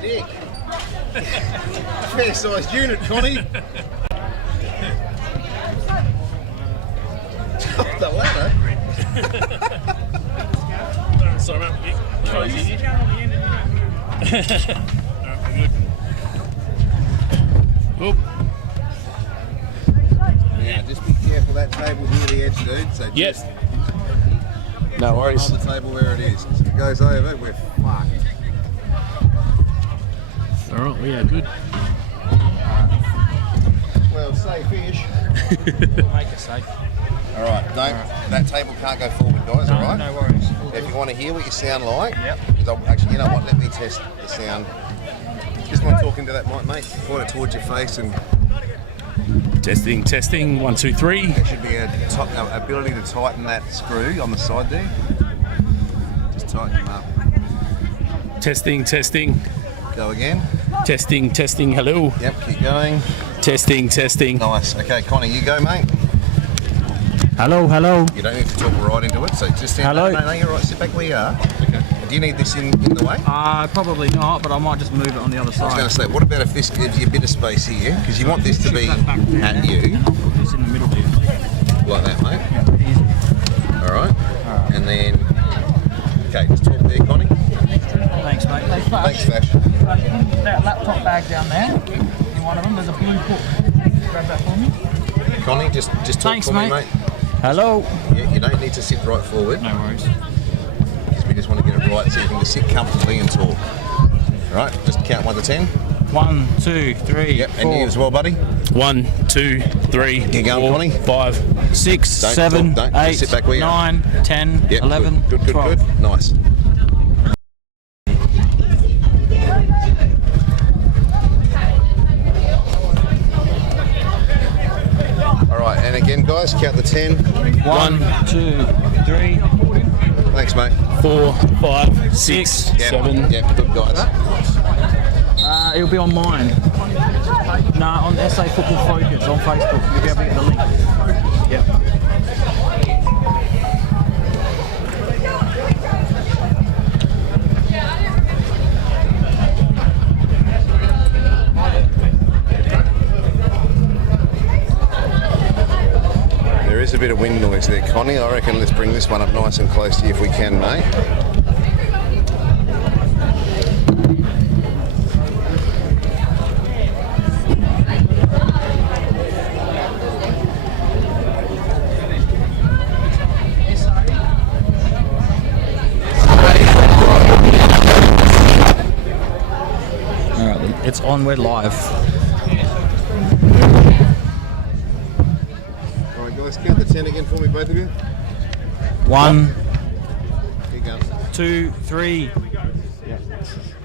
dick. Fair sized unit, Connie. Up the ladder. Sorry, mate. Try this easy. Alright, good. Oop. Now, just be careful, that table's near the edge, dude. So Yes. just No worries. hold the table where it is. If it goes over, we're fucked. Alright, yeah, good. Well, safe-ish. Make it safe. Alright, that table can't go forward, guys, alright? No worries. If you want to hear what you sound like, Yep. because actually, you know what, let me test the sound. Just when talking to that mic, mate, point it towards your face and Testing, testing. 1, 2, 3. there should be a ability to tighten that screw on the side there. Just tighten them up. Testing, testing. Go again. Testing, testing. Hello. Yep, keep going. Testing, testing. Nice. Okay, Connie, you go, mate. Hello, hello. You don't need to talk right into it, so just stand Hello? No, you're right. Sit back where you are. Okay. Do you need this in the way? Probably not, but I might just move it on the other I was going side. to say, what about if this gives you a bit of space here? Because you want this to be That back there, at you, and I'll put this in the middle here. like that, mate. Yeah, easy. All right. And then, okay, just talk there, Connie. Thanks, mate. Hey, Thanks, Vash. That laptop bag down there, in one of them, there's a blue hook. Grab that for me. Connie, just talk Thanks, for me, mate. mate. Hello. Yeah, you don't need to sit right forward. No worries. Because we just want to get it right so you can just sit comfortably and talk. All right, just count 1 to 10. 1, 2, 3, Yep, and 4, you as well, buddy. 1, 2, 3, Keep going, 4, Connie. 5. 6, Don't 7, talk, don't. 8, Just sit back where you are. 9, 10, Yep, 11, good, 12. good. Nice. All right, and again, guys, count the 10. 1, 2, 3. Thanks, mate. 4, 5, 6, Yep, 7. Yep, good guys. It'll be on mine. Nah, on SA Football Focus on Facebook. You'll be able to get the link. Yep. There is a bit of wind noise there, Connie. I reckon let's bring this one up nice and close to you if we can, mate. Alright, it's on, we're live. All right, guys, count the 10 again for me, both of you. 1, Here you go. 2, 3,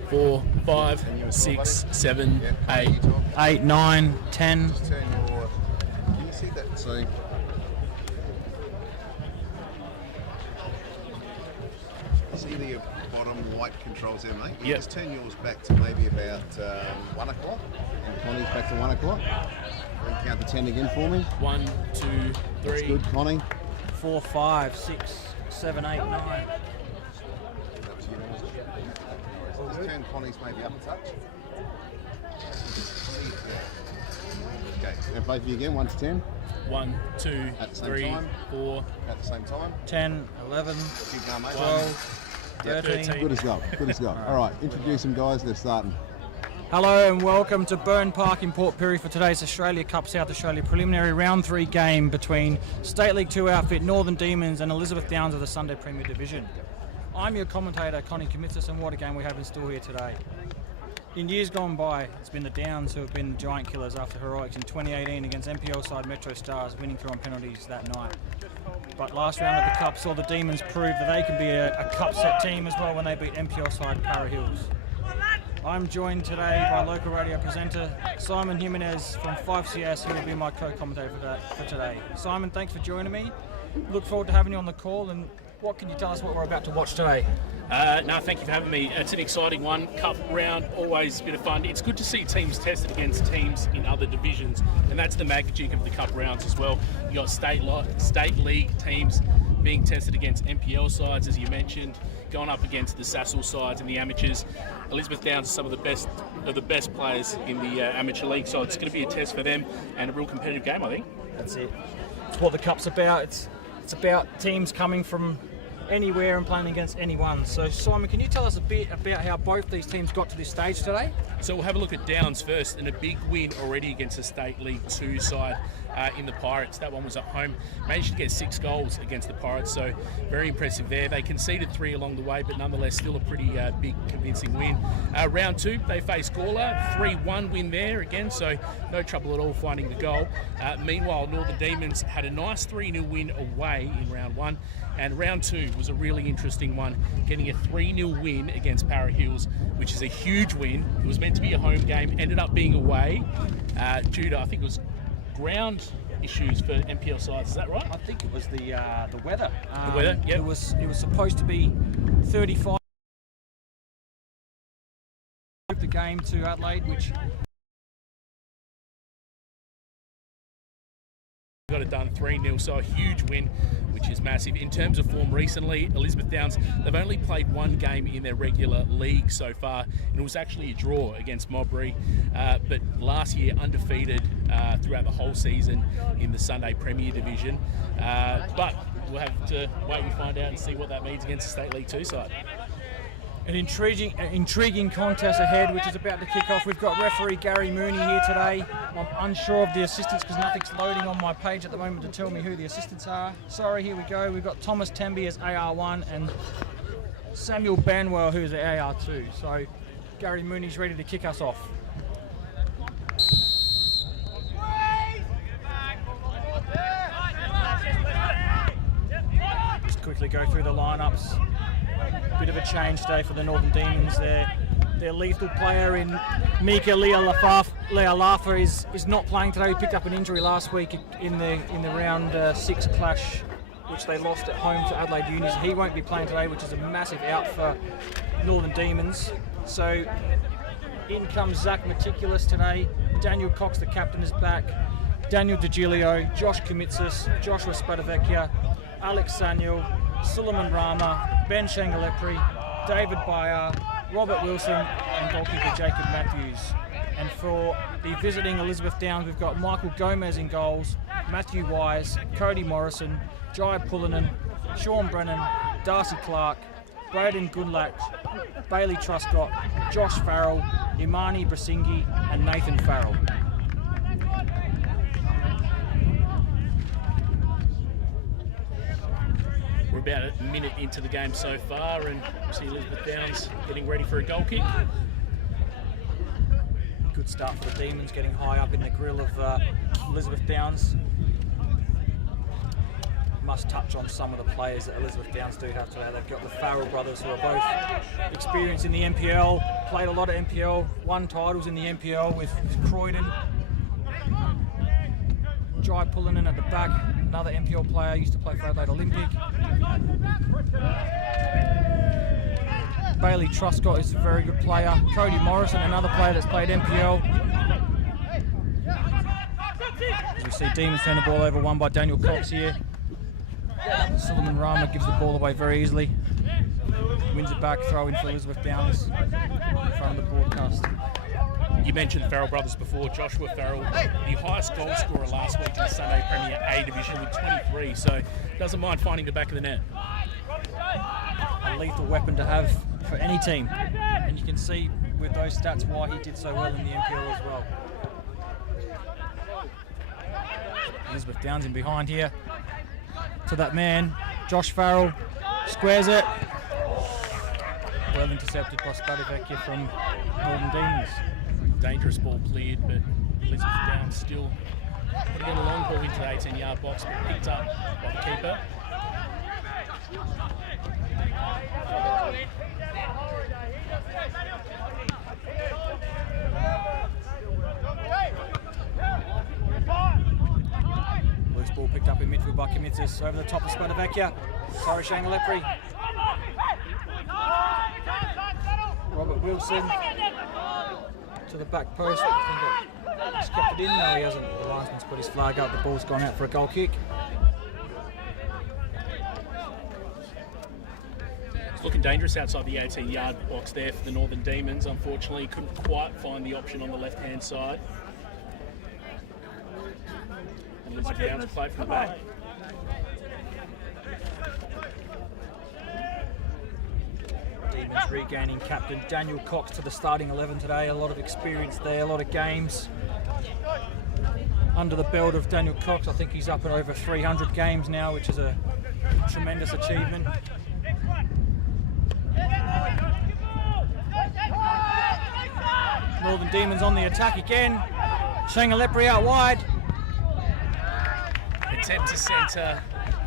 4, 5, 6, 7, 8. 8, 9, 10. Just turn your... Can you see that? So... See the bottom white controls there, mate? You Yep. just turn yours back to maybe about 1 o'clock. And Connie's back to 1 o'clock. And count the 10 again for me. 1, 2, That's 3. good, Connie. 4, 5, 6, 7, 8, 9. That was you. Just turn Connie's maybe up a touch. Okay, and both of you again, 1 to 10 1, 2, At the same 3, time. 4. at the same time. 10, 11, Keep going, mate. 12, 13. 13. Good as go. Good as go. All right, introduce them, guys. They're starting. Hello and welcome to Burn Park in Port Pirie for today's Australia Cup South Australia preliminary round 3 game between State League 2 outfit Northern Demons and Elizabeth Downs of the Sunday Premier Division. I'm your commentator Connie Comithis, and what a game we have in store here today. In years gone by, it's been the Downs who have been giant killers after heroics in 2018 against NPL side Metro Stars, winning through on penalties that night. But last round of the Cup saw the Demons prove that they can be a Cup set team as well when they beat NPL side Para Hills. I'm joined today by local radio presenter Simon Jimenez from 5CS, who will be my co-commentator for today. Simon, thanks for joining me. Look forward to having you on the call, and what can you tell us what we're about to watch today? No, thank you for having me. It's an exciting one. Cup round, always a bit of fun. It's good to see teams tested against teams in other divisions, and that's the magic of the Cup rounds as well. You got state league teams being tested against NPL sides, as you mentioned, going up against the Sassel sides and the amateurs. Elizabeth Downs are some of the best players in the amateur league, so it's going to be a test for them and a real competitive game, I think. That's it. It's what the Cup's about. It's about teams coming from anywhere and playing against anyone. So Simon, can you tell us a bit about how both these teams got to this stage today? So we'll have a look at Downs first, and a big win already against the State League 2 side in the Pirates. That one was at home. Managed to get 6 goals against the Pirates, so very impressive there. They conceded 3 along the way, but nonetheless still a pretty big, convincing win. Round 2, they faced Gawler. 3-1 win there again, so no trouble at all finding the goal. Meanwhile, Northern Demons had a nice 3-0 win away in round 1. And round 2 was a really interesting one, getting a 3-0 win against Para Hills, which is a huge win. It was meant to be a home game, ended up being away due to, I think it was ground issues for NPL sides. Is that right? I think it was the weather. The weather, yeah. It was supposed to be 35. The game to Adelaide, which got it done 3-0, so a huge win, which is massive. In terms of form recently, Elizabeth Downs, they've only played 1 game in their regular league so far, and it was actually a draw against Modbury, but last year undefeated throughout the whole season in the Sunday Premier Division. But we'll have to wait and find out and see what that means against the State League 2 side. an intriguing contest ahead, which is about to kick off. We've got referee Gary Mooney here today. I'm unsure of the assistants because nothing's loading on my page at the moment to tell me who the assistants are. Sorry, here we go. We've got Thomas Temby as AR1 and Samuel Banwell, who's at AR2. So Gary Mooney's ready to kick us off. Just quickly go through the lineups. Bit of a change today for the Northern Demons. Their lethal player in Mika Lealafa is not playing today. He picked up an injury last week in the round 6 clash, which they lost at home to Adelaide Uni. So he won't be playing today, which is a massive out for Northern Demons. So in comes Zach Meticulous today. Daniel Cox, the captain, is back. Daniel DeGilio, Josh Kamitsis, Joshua Spadavecchia, Alex Sanyal, Suleiman Rama, Ben Shangalepri, David Bayer, Robert Wilson and goalkeeper Jacob Matthews. And for the visiting Elizabeth Downs, we've got Michael Gomez in goals, Matthew Wise, Cody Morrison, Jai Pullinen, Sean Brennan, Darcy Clark, Braden Goodlack, Bailey Truscott, Josh Farrell, Imani Brasingi and Nathan Farrell. We're about a minute into the game so far, and we see Elizabeth Downs getting ready for a goal kick. Good start for the Demons, getting high up in the grill of Elizabeth Downs. Must touch on some of the players that Elizabeth Downs do have today. They've got the Farrell brothers, who are both experienced in the NPL, played a lot of NPL, won titles in the NPL with Croydon. Jai Pullinen at the back, another NPL player, used to play for Adelaide Olympic. Bailey Truscott is a very good player. Cody Morrison, another player that's played NPL. As we see Demons turn the ball over, won by Daniel Cox here. Suleiman Rama gives the ball away very easily. Wins it back, throw in for Elizabeth Downs in front of the broadcast. You mentioned the Farrell brothers before. Joshua Farrell, the highest goal scorer last week in the Sunday Premier A division with 23, so doesn't mind finding the back of the net. A lethal weapon to have for any team, and you can see with those stats why he did so well in the NPL as well. Elizabeth Downs in behind here to that man, Josh Farrell, squares it. Well intercepted by Spadavecchia from Northern Demons. Dangerous ball cleared, but Elizabeth Downs still putting in a long ball into the 18-yard box, but picked up by the keeper. Loose ball picked up in midfield by Kamitsis, over the top of Spadavecchia. Sorry, Shangalepri. Robert Wilson to the back post. I think he's kept it in. No, he hasn't. The linesman's put his flag up. The ball's gone out for a goal kick. looking dangerous outside the 18-yard box there for the Northern Demons. Unfortunately, couldn't quite find the option on the left-hand side. And Elizabeth Downs played from the back. Demons regaining captain Daniel Cox to the starting 11 today. A lot of experience there, a lot of games under the belt of Daniel Cox. I think he's up at over 300 games now, which is a tremendous achievement. Northern Demons on the attack again. Shangalepri out wide. Attempt to centre.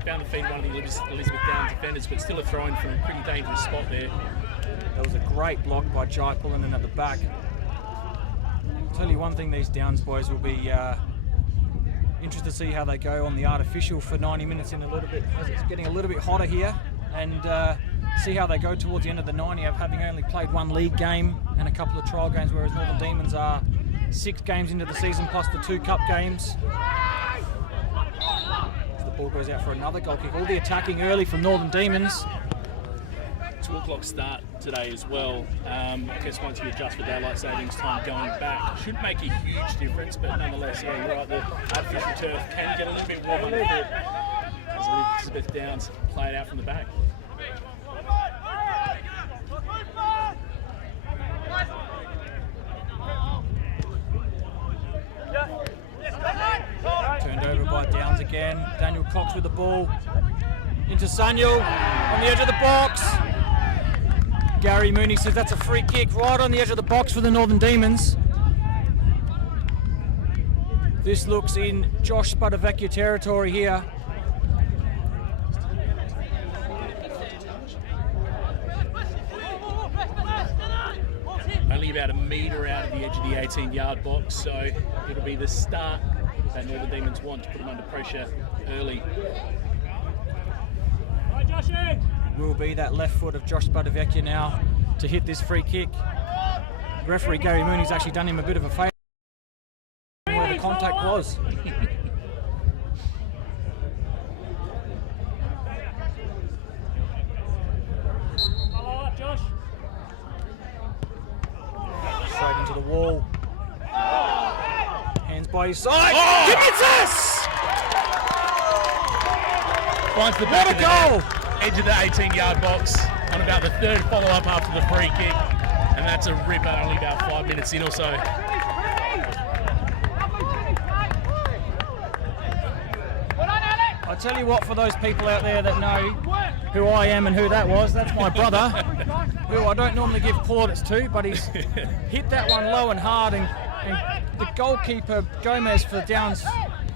Found the feet of one of the Elizabeth Downs defenders, but still a throw-in from a pretty dangerous spot there. That was a great block by Jai Pullinen at the back. I'll tell you one thing, these Downs boys will be interested to see how they go on the artificial for 90 minutes in a little bit, as it's getting a little bit hotter here, and see how they go towards the end of the 90 of having only played one league game and a couple of trial games, whereas Northern Demons are 6 games into the season plus the 2 cup games. Ball goes out for another goal kick. All the attacking early from Northern Demons. 2 o'clock start today as well. I guess once you adjust for daylight savings time going back, shouldn't make a huge difference, but nonetheless, yeah, you're right, the artificial turf can get a little bit warm underfoot as Elizabeth Downs play it out from the back. Turned over by Downs again. Daniel Cox with the ball. Into Sanyal on the edge of the box. Gary Mooney says that's a free kick right on the edge of the box for the Northern Demons. This looks in Josh Spadavecchia territory here. Only about a metre out of the edge of the 18-yard box, so it'll be the start that Northern Demons want to put them under pressure early. Will be that left foot of Josh Spadavecchia now to hit this free kick. Referee Gary Mooney's actually done him a bit of a favour where the contact was. Straight into the wall. Hands by his side. Oh! Dimitrius! Finds the back What a of the goal! net, edge of the 18-yard box on about the 3rd follow-up after the free kick. And that's a ripper, only about 5 minutes in or so. I tell you what, for those people out there that know who I am and who that was, that's my brother, who I don't normally give plaudits to, but he's hit that one low and hard, and the goalkeeper, Gomez for Downs,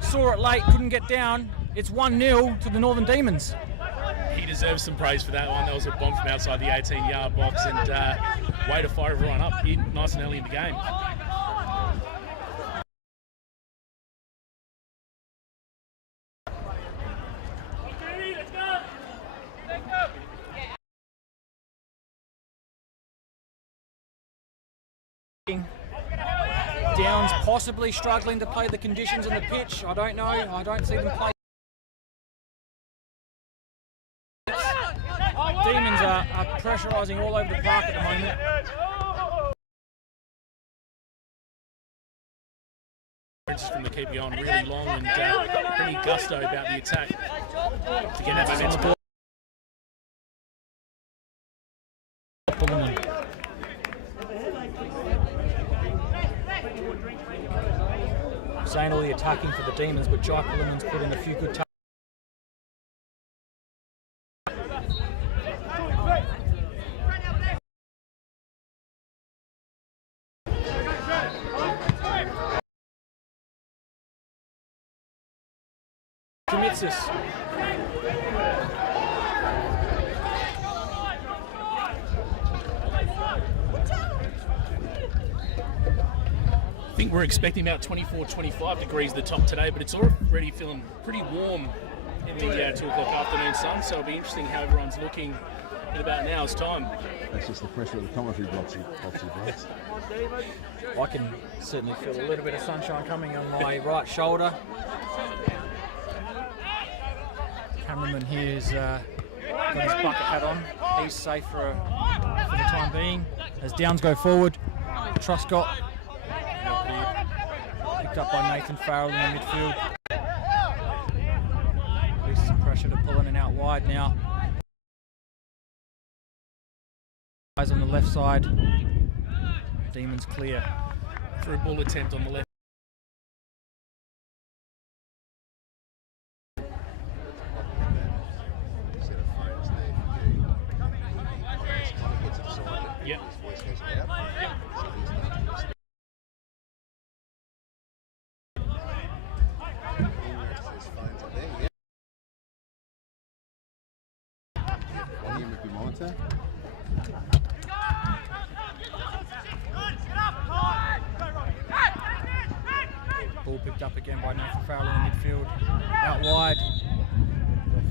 saw it late, couldn't get down. It's 1-0 to the Northern Demons. He deserves some praise for that one. That was a bomb from outside the 18-yard box, and way to fire everyone up nice and early in the game. Downs possibly struggling to play the conditions in the pitch. I don't know. I don't see them play. Demons are pressurising all over the park at the moment. From the keeper going really long and pretty gusto about the attack to get that momentum. Saying all the attacking for the Demons, but Jai Pullinen's put in a few good touches. Demitsis. I think we're expecting about 24-25 degrees at the top today, but it's already feeling pretty warm in the 2 o'clock afternoon sun, so it'll be interesting how everyone's looking in about an hour's time. That's just the pressure of the commentary box, boys. I can certainly feel a little bit of sunshine coming on my right shoulder. Cameraman here's got his bucket hat on. He's safe for the time being. As Downs go forward, Truscott picked up by Nathan Farrell in the midfield. Releases some pressure to Pullen and out wide now. Eyes on the left side. Demons clear. For a ball attempt on the left. Yep. Monitor. Ball picked up again by Nathan Farrell in the midfield. Out wide.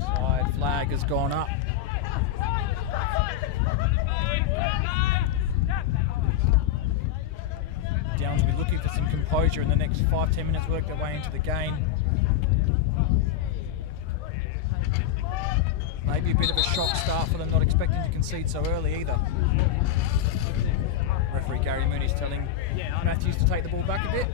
Offside flag has gone up. Downs will be looking for some composure in the next 5-10 minutes, work their way into the game. Maybe a bit of a shock start for them, not expecting to concede so early either. Referee Gary Mooney's telling Matthews to take the ball back a bit.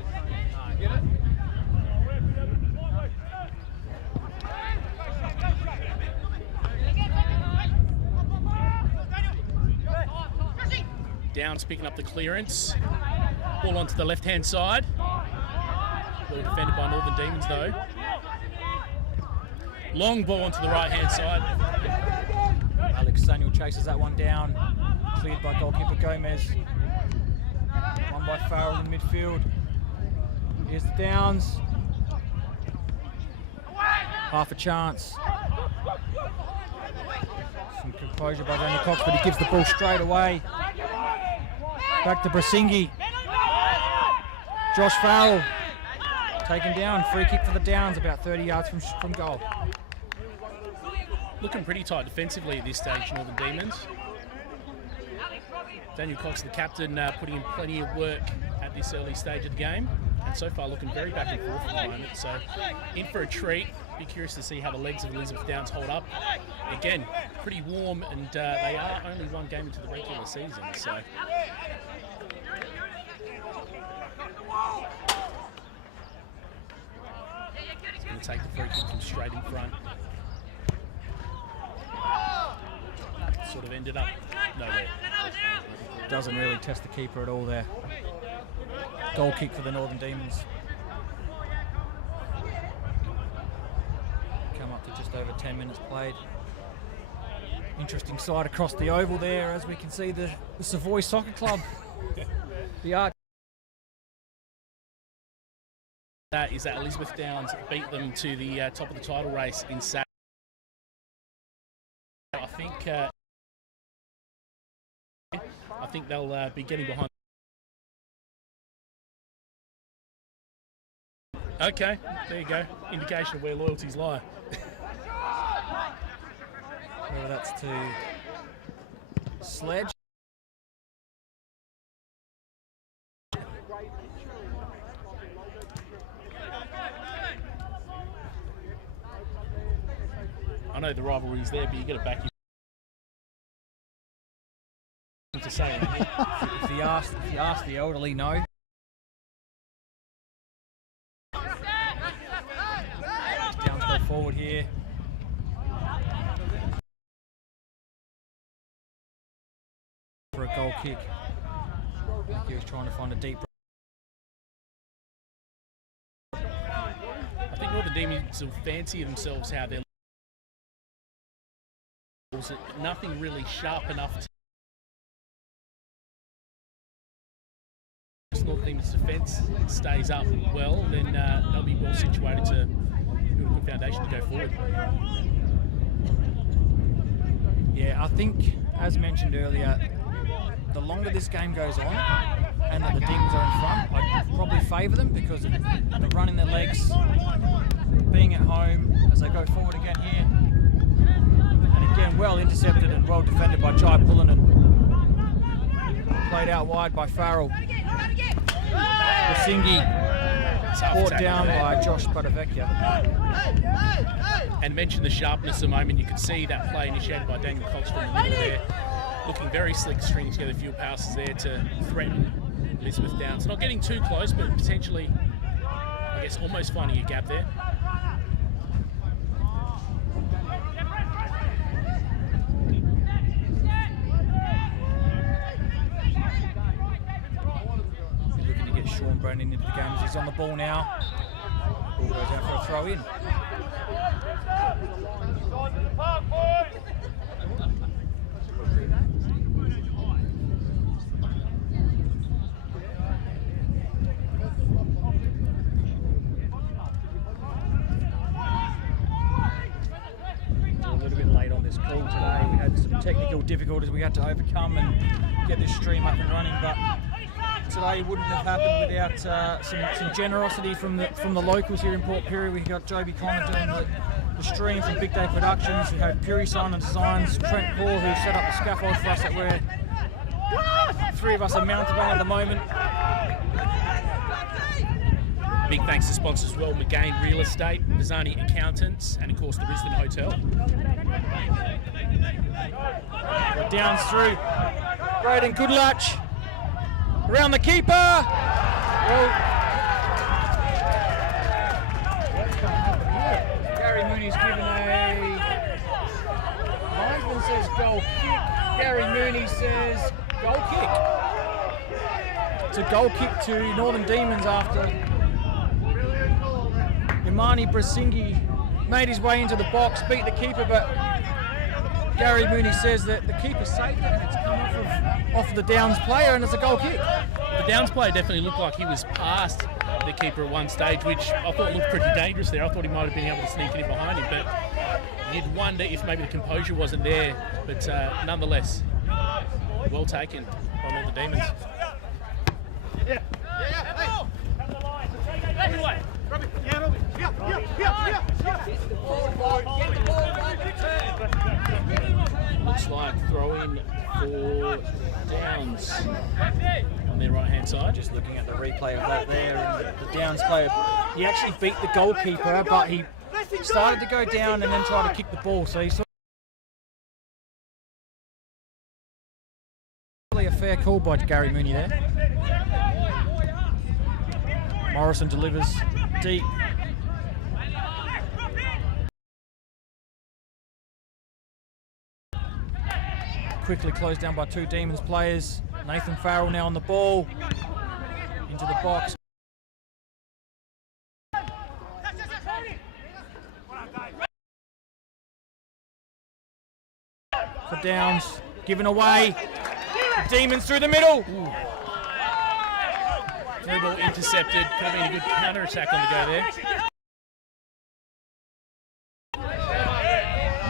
Downs picking up the clearance. Ball onto the left-hand side. Well defended by Northern Demons though. Long ball onto the right-hand side. Alex Samuel chases that one down. Cleared by goalkeeper Gomez. One by Farrell in midfield. Here's the Downs. Half a chance. Some composure by Daniel Cox, but he gives the ball straight away. Back to Brasingi. Josh Farrell taken down. Free kick for the Downs, about 30 yards from goal. Looking pretty tight defensively at this stage, Northern Demons. Daniel Cox, the captain, putting in plenty of work at this early stage of the game. And so far looking very back and forth at the moment. So in for a treat. Be curious to see how the legs of Elizabeth Downs hold up. Again, pretty warm, and they are only one game into the regular season. So he's going to take the free kick from straight in front. Sort of ended up nowhere. Doesn't really test the keeper at all there. Goal kick for the Northern Demons. Come up to just over 10 minutes played. Interesting sight across the oval there, as we can see the Savoy Soccer Club. The art. That is that Elizabeth Downs beat them to the top of the title race in Saturday. I think they'll be getting behind. Okay, there you go. Indication of where loyalties lie. Whether that's to Sledge. I know the rivalry's there, but you got to back your to say it. If you ask the elderly, no. Downs go forward here. For a goal kick. He was trying to find a deep. I think all the Demons will fancy themselves how they're. Nothing really sharp enough to. North Demons' defence stays up well, then they'll be well situated to build a good foundation to go forward. Yeah, I think, as mentioned earlier, the longer this game goes on and that the Demons are in front, I'd probably favour them because of the running their legs, being at home as they go forward again here. And again, well intercepted and well defended by Jai Pullinan. Played out wide by Farrell. Brasingi Tough brought tackle down there. by Josh Badavecchia. And mention the sharpness a moment. You could see that play initiated by Daniel Cox from the middle there. Looking very slick, stringing together a few passes there to threaten Elizabeth Downs. Not getting too close, but potentially, I guess, almost finding a gap there. Looking to get Sean Brennan into the game as he's on the ball now. Ball goes out for a throw in. A little bit late on this call today. We had some technical difficulties we had to overcome and get this stream up and running, but today wouldn't have happened without some generosity from the locals here in Port Pirie. We got Joby Connor doing the stream from Big Day Productions. We had Pirie Sign and Designs, Trent Paul, who set up the scaffold for us that we're three of us are mounted on at the moment. Big thanks to sponsors as well, McGain Real Estate, Bazzani Accountants, and of course the Risdon Hotel. Downs through. Braden Goodlatch. Around the keeper. Well, Gary Mooney's given a linesman says goal kick. Gary Mooney says goal kick. It's a goal kick to Northern Demons after Imani Brasingi made his way into the box, beat the keeper, but Gary Mooney says that the keeper's safe and it's come off the Downs player and it's a goal kick. The Downs player definitely looked like he was past the keeper at one stage, which I thought looked pretty dangerous there. I thought he might have been able to sneak in behind him, but you'd wonder if maybe the composure wasn't there. But nonetheless, well taken by all the Demons. Looks like throw-in for Downs on their right-hand side. Just looking at the replay of that there, and the Downs player, he actually beat the goalkeeper, but he started to go down and then tried to kick the ball. So he saw a fair call by Gary Mooney there. Morrison delivers deep. Quickly closed down by two Demons players. Nathan Farrell now on the ball. Into the box. For Downs. Given away. The Demons through the middle. Through ball intercepted. Could have been a good counter-attack on the go there.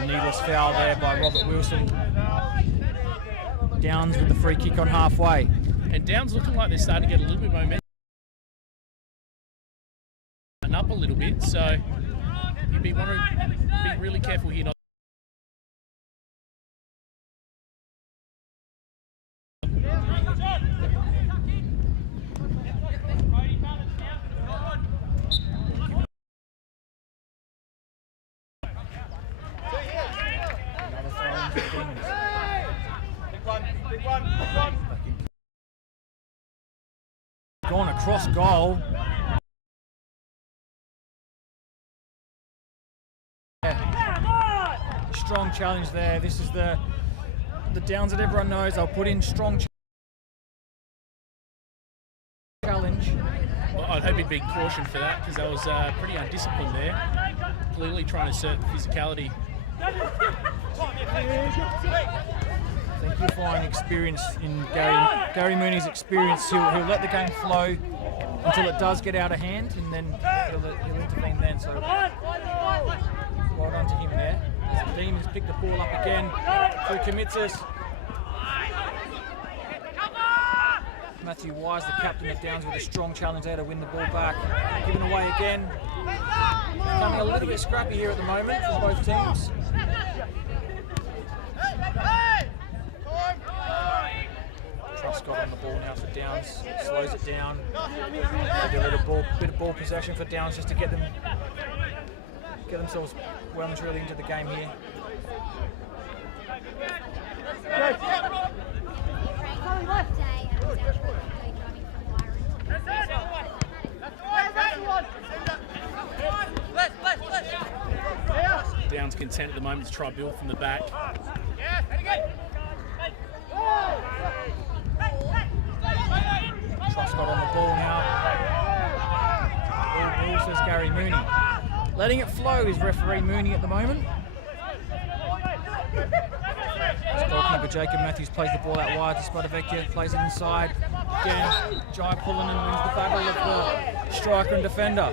Needless foul there by Robert Wilson. Downs with the free kick on halfway. And Downs looking like they're starting to get a little bit of momentum up a little bit, so you'd be wondering, be really careful here not Gone across goal. Yeah. Strong challenge there. This is the Downs that everyone knows. They'll put in strong challenge. Well, I'd hope he'd be cautioned for that because that was pretty undisciplined there. Clearly trying to assert physicality. Amplifying experience in Gary Mooney's experience. He'll let the game flow until it does get out of hand, and then he'll intervene then. So well done to him there. As the Demons pick the ball up again through Commitsis. Matthew Wise, the captain of Downs, with a strong challenge there to win the ball back. Given away again. Becoming a little bit scrappy here at the moment for both teams. Truscott on the ball now for Downs. Slows it down. Maybe a bit of ball possession for Downs just to get themselves well and truly into the game here. Downs content at the moment to try build from the back. Truscott on the ball now. All ball, says Gary Mooney. Letting it flow is referee Mooney at the moment. Goalkeeper Jacob Matthews plays the ball out wide to Spadavecchia, plays it inside. Again, Jai Pullinen wins the battle of the striker and defender.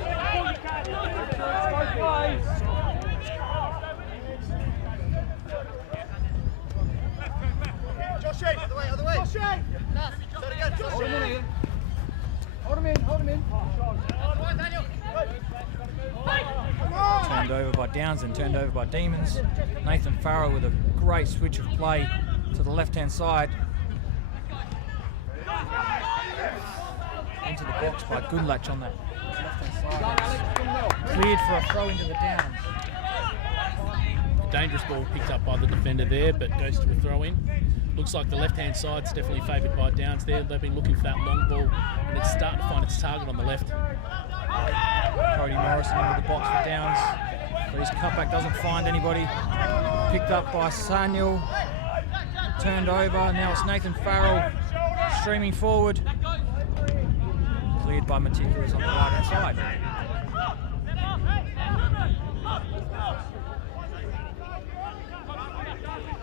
Other way. Hold him in. Turned over by Downs and turned over by Demons. Nathan Farrell with a great switch of play to the left-hand side. Into the box by Goodlatch on that left-hand side. Cleared for a throw into the Downs. A dangerous ball picked up by the defender there, but goes to a throw-in. Looks like the left-hand side's definitely favoured by Downs there. They've been looking for that long ball, and it's starting to find its target on the left. Cody Morrison into the box for Downs, but his cutback doesn't find anybody. Picked up by Saniel, turned over. Now it's Nathan Farrell streaming forward. Cleared by Matikas on the right-hand side.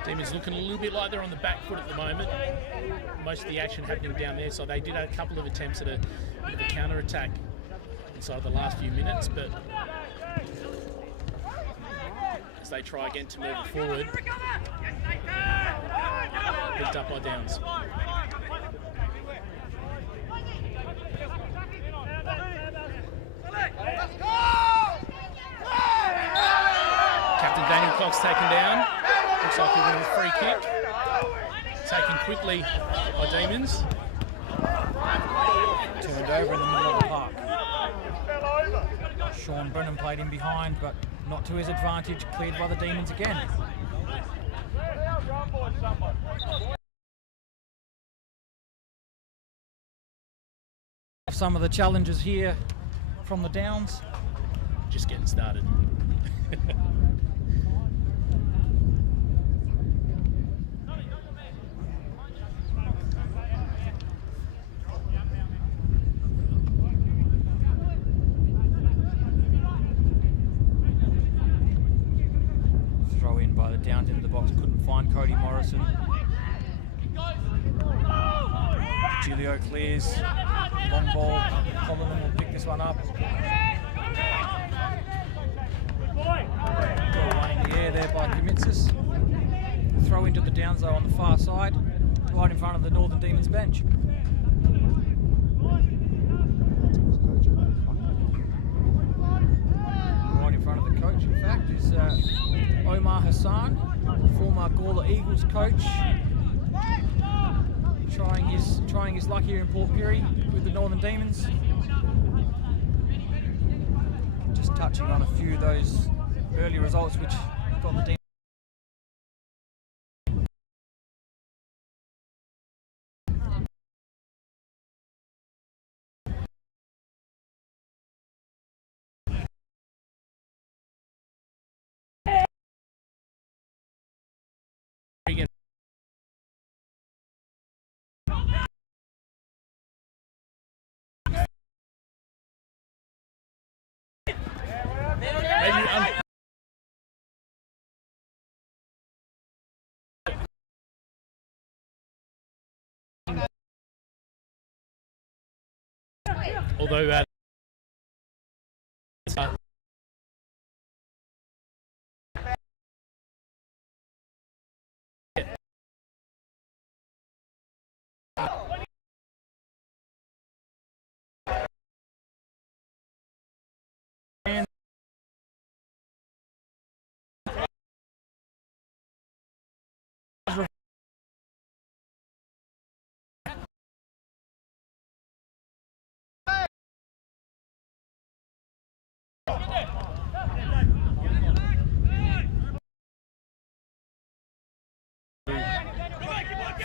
Demons looking a little bit like they're on the back foot at the moment. Most of the action happening down there, so they did have a couple of attempts at a bit of a counter-attack inside the last few minutes, but as they try again to move it forward, picked up by Downs. Captain Daniel Cox taken down. Looks like he'll win a free kick. Taken quickly by Demons. Turned over in the middle of the park. Sean Brennan played in behind, but not to his advantage. Cleared by the Demons again. Some of the challenges here from the Downs. Just getting started. Throw in by the Downs into the box, couldn't find Cody Morrison. Julio clears, long ball, Coleman will pick this one up. Got one in the air there by Kamitsis. Throw into the Downs though on the far side, right in front of the Northern Demons bench. Right in front of the coach, in fact, is Omar Hassan, former Gawler Eagles coach. Trying his luck here in Port Pirie with the Northern Demons. Just touching on a few of those early results which got the Demons. Although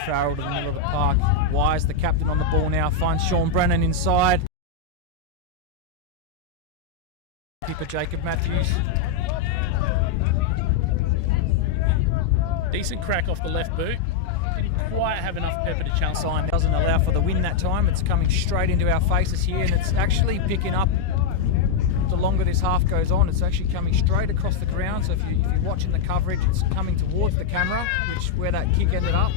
Farrell to the middle of the park. Wise, the captain on the ball now, finds Sean Brennan inside. Keeper Jacob Matthews. Decent crack off the left boot. Didn't quite have enough pepper to challenge. Sign doesn't allow for the win that time. It's coming straight into our faces here, and it's actually picking up. The longer this half goes on, it's actually coming straight across the ground. So if you're watching the coverage, it's coming towards the camera, where that kick ended up.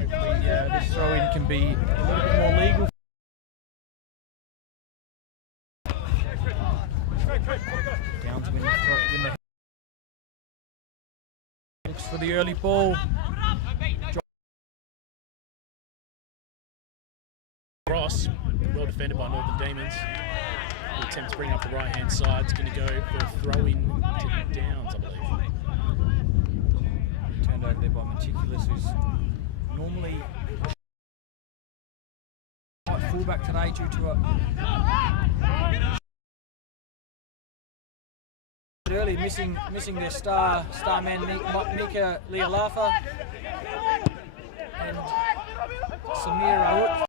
Hopefully, this throw-in can be a little bit more legal. Down to win the looks for the early ball. Cross, well defended by Northern Demons. The attempt to bring up the right-hand side. It's going to go for a throw-in to Downs, I believe. Turned over there by Meticulous, who's normally fullback today due to a early missing their star man Mika Lealafa and Samir Aout.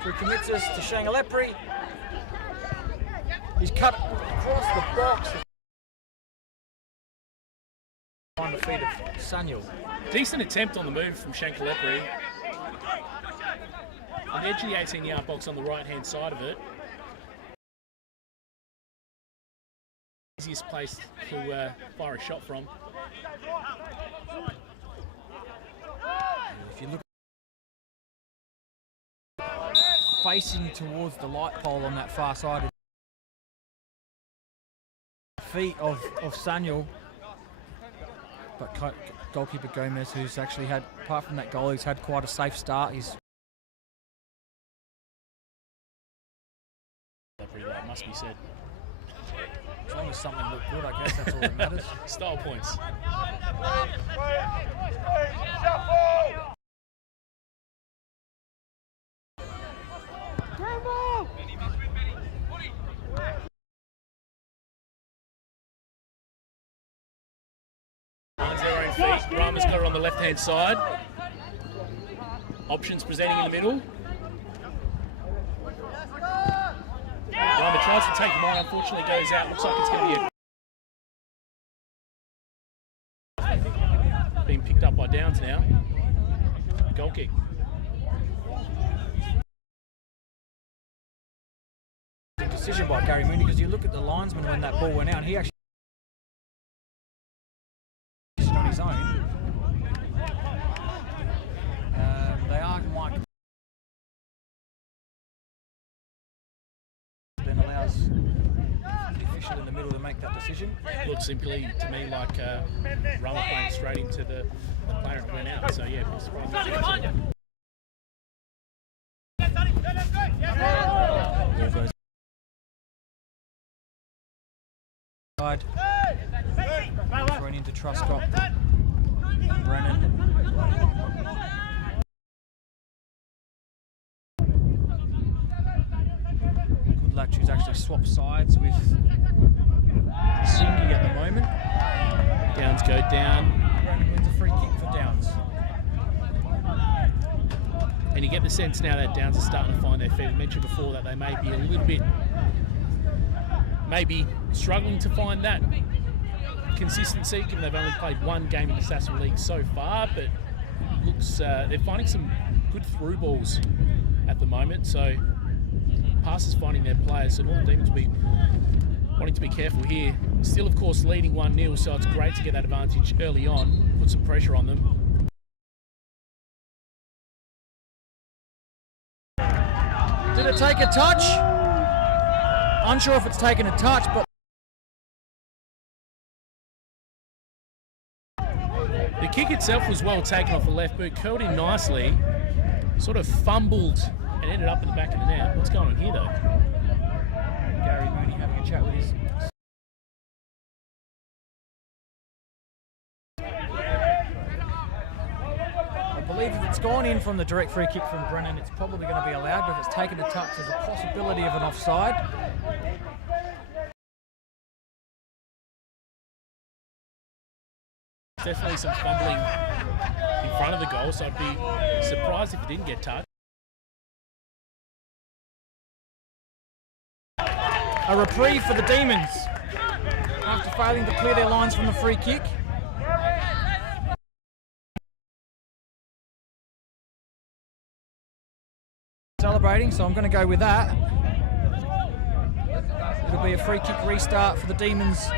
Through Commitsis to Shangalepri. He's cut across the box. On the feet of Sanyal. Decent attempt on the move from Shangalepri. On the edge of the 18-yard box on the right-hand side of it. Easiest place to fire a shot from. If you look facing towards the light pole on that far side, feet of Sanyal, but goalkeeper Gomez, who's actually had, apart from that goal, he's had quite a safe start. He's that must be said. As long as something looked good, I guess that's all that matters. Style points. Finds their own feet. Rama's got it on the left-hand side. Options presenting in the middle. Rama tries to take him on, unfortunately goes out. Looks like it's going to be being picked up by Downs now. Goal kick. Decision by Gary Mooney, because you look at the linesman when that ball went out, he actually on his own. They are Mike. Then allows the official in the middle to make that decision. Looks simply to me like Rama playing straight into the player and went out. So yeah, side. Thrown into Truscott. Brennan. Goodluck, who's actually swapped sides with Cindy at the moment. Downs go down. Brennan wins a free kick for Downs. And you get the sense now that Downs are starting to find their feet. I mentioned before that they may be a little bit maybe struggling to find that consistency, given they've only played one game in the Sasol League so far, but looks they're finding some good through balls at the moment, so passes finding their players, so Northern Demons will be wanting to be careful here. Still, of course, leading 1-0, so it's great to get that advantage early on, put some pressure on them. Did it take a touch? Unsure if it's taken a touch, but the kick itself was well taken off the left boot, curled in nicely, sort of fumbled and ended up in the back of the net. What's going on here though? Gary Mooney having a chat with his I believe if it's gone in from the direct free kick from Brennan, it's probably going to be allowed, but if it's taken a touch, there's a possibility of an offside. Definitely some fumbling in front of the goal, so I'd be surprised if it didn't get touched. A reprieve for the Demons after failing to clear their lines from the free kick. Celebrating, so I'm going to go with that. It'll be a free kick restart for the Demons.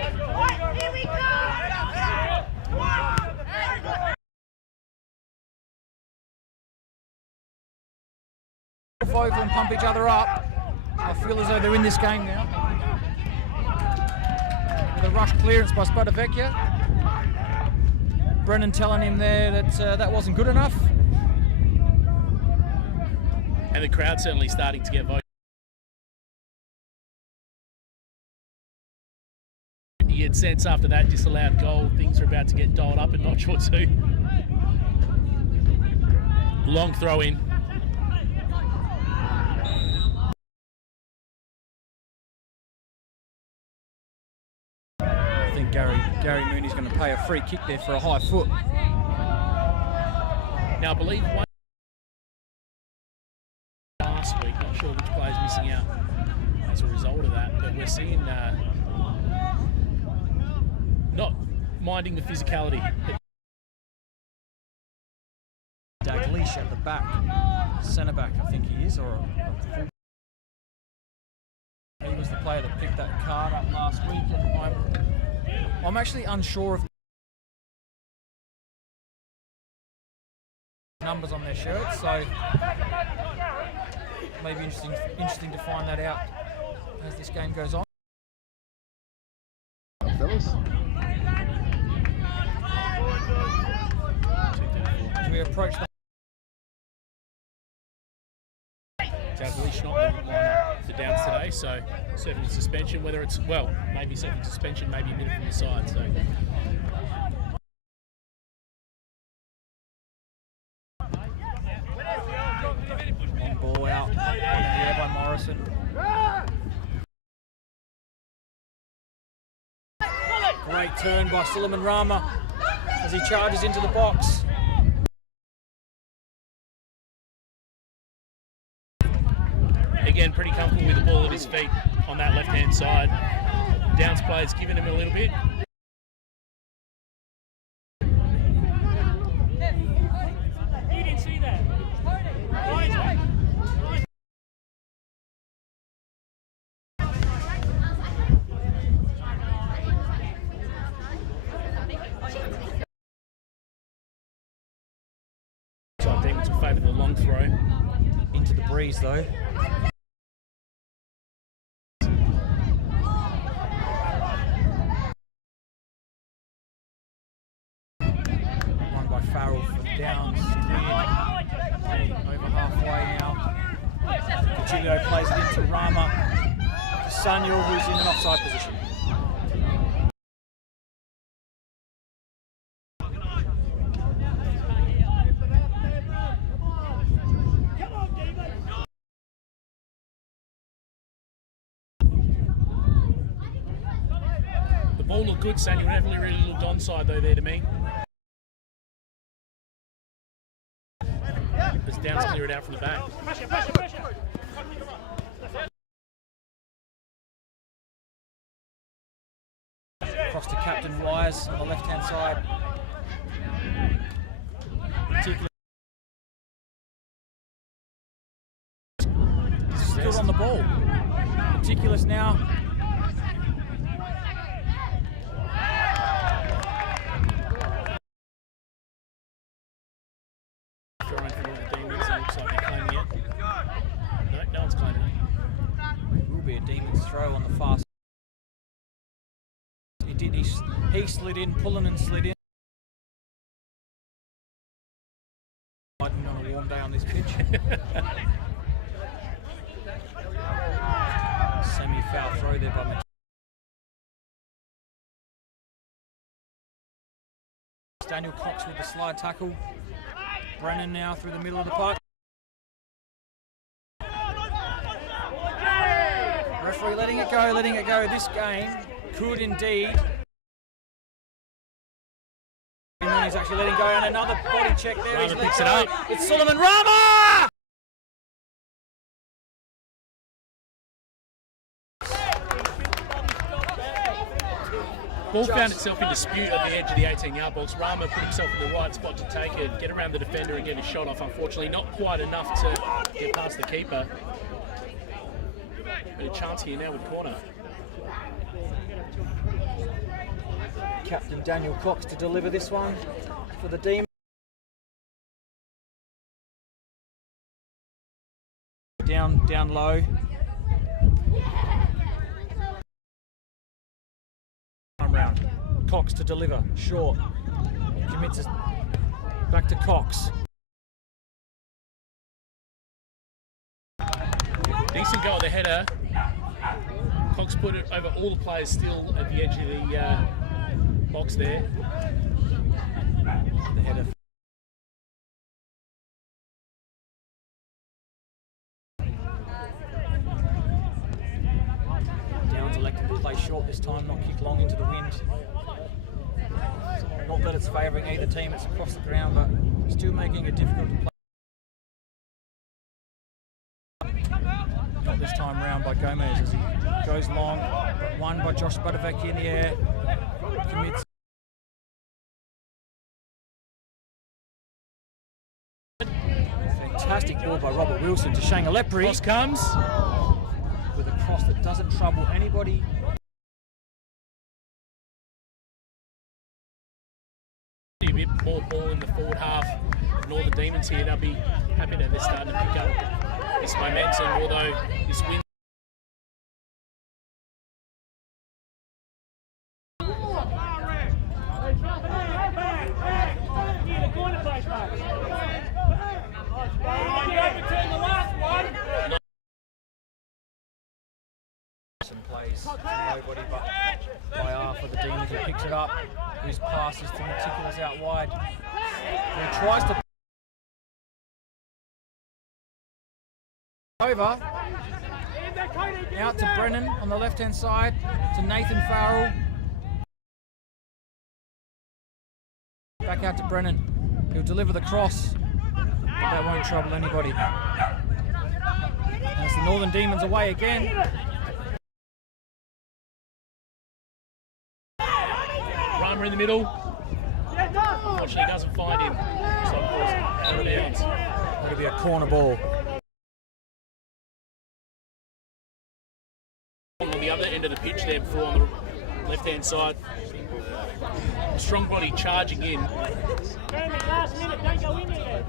Over and pump each other up. I feel as though they're in this game now. The rush clearance by Spadavecchia. Brennan telling him there that that wasn't good enough. And the crowd certainly starting to get vocal. You get sense after that disallowed goal, things are about to get dialed up a notch or two. Long throw in. I think Gary Mooney's going to pay a free kick there for a high foot. Now I believe one last week, not sure which player's missing out as a result of that, but we're seeing not minding the physicality. Dalglish at the back, centre back I think he is, or he was the player that picked that card up last week. And I'm actually unsure of numbers on their shirts, so maybe interesting to find that out as this game goes on. Fellas? As we approach the Dalglish not the lineup for Downs today, so serving suspension, whether it's, well, maybe serving suspension, maybe a minute from the side, so. long ball out on the air by Morrison. Great turn by Suleiman Rama as he charges into the box. Again, pretty comfortable with the ball at his feet on that left-hand side. Downs players giving him a little bit. You didn't see that. So I think it's in favour of the long throw. Into the breeze though. One by Farrell for Downs. Over halfway now. Virgilio plays it into Rama. Samuel, who's in an offside position. The ball looked good, Samuel. Never really looked onside though there to me. As Downs clear it out from the back. Across to Captain Wise on the left-hand side. Still on the ball. Meticulous now. Throwing for the Demons, it looks like they're claiming it. No one's claiming it. It will be a Demons throw on the fast. He slid in, Pullinan slid in. Might be on a warm day on this pitch. Semi-foul throw there by Daniel Cox with the slide tackle. Brennan now through the middle of the park. Referee letting it go. This game could indeed He's actually letting go, and another body check there. Rama He's let picks it go. up. It's Solomon Rama! Ball found itself in dispute at the edge of the 18-yard box. Rama put himself in the right spot to take it, get around the defender and get his shot off. Unfortunately, not quite enough to get past the keeper. But a chance here now with corner. Captain Daniel Cox to deliver this one for the Demons. Down low. Round. Cox to deliver. Short. Commits it back to Cox. Decent goal at the header. Cox put it over all the players still at the edge of the box there. The header. Downs elected to play short this time, not kick long into the wind. Not that it's favouring either team, it's across the ground, but still making it difficult to play. Not this time round by Gomez as he goes long, but won by Josh Buttervecchi in the air. Commits. Fantastic ball by Robert Wilson to Shangalepri. Cross comes. With a cross that doesn't trouble anybody. A bit more ball in the forward half. Northern Demons here, they'll be happy that they're starting to pick up this momentum, although this win. Plays nobody but IR for the Demons, who picks it up, whose pass is to Meticulous out wide. And he tries to over out to Brennan on the left hand side to Nathan Farrell. Back out to Brennan. He'll deliver the cross, but that won't trouble anybody. As the Northern Demons away again. Rama in the middle. Unfortunately, doesn't find him. So out of bounds. That'll be a corner ball. On the other end of the pitch there before on the left-hand side. Strong body charging in. Last minute, don't go in there.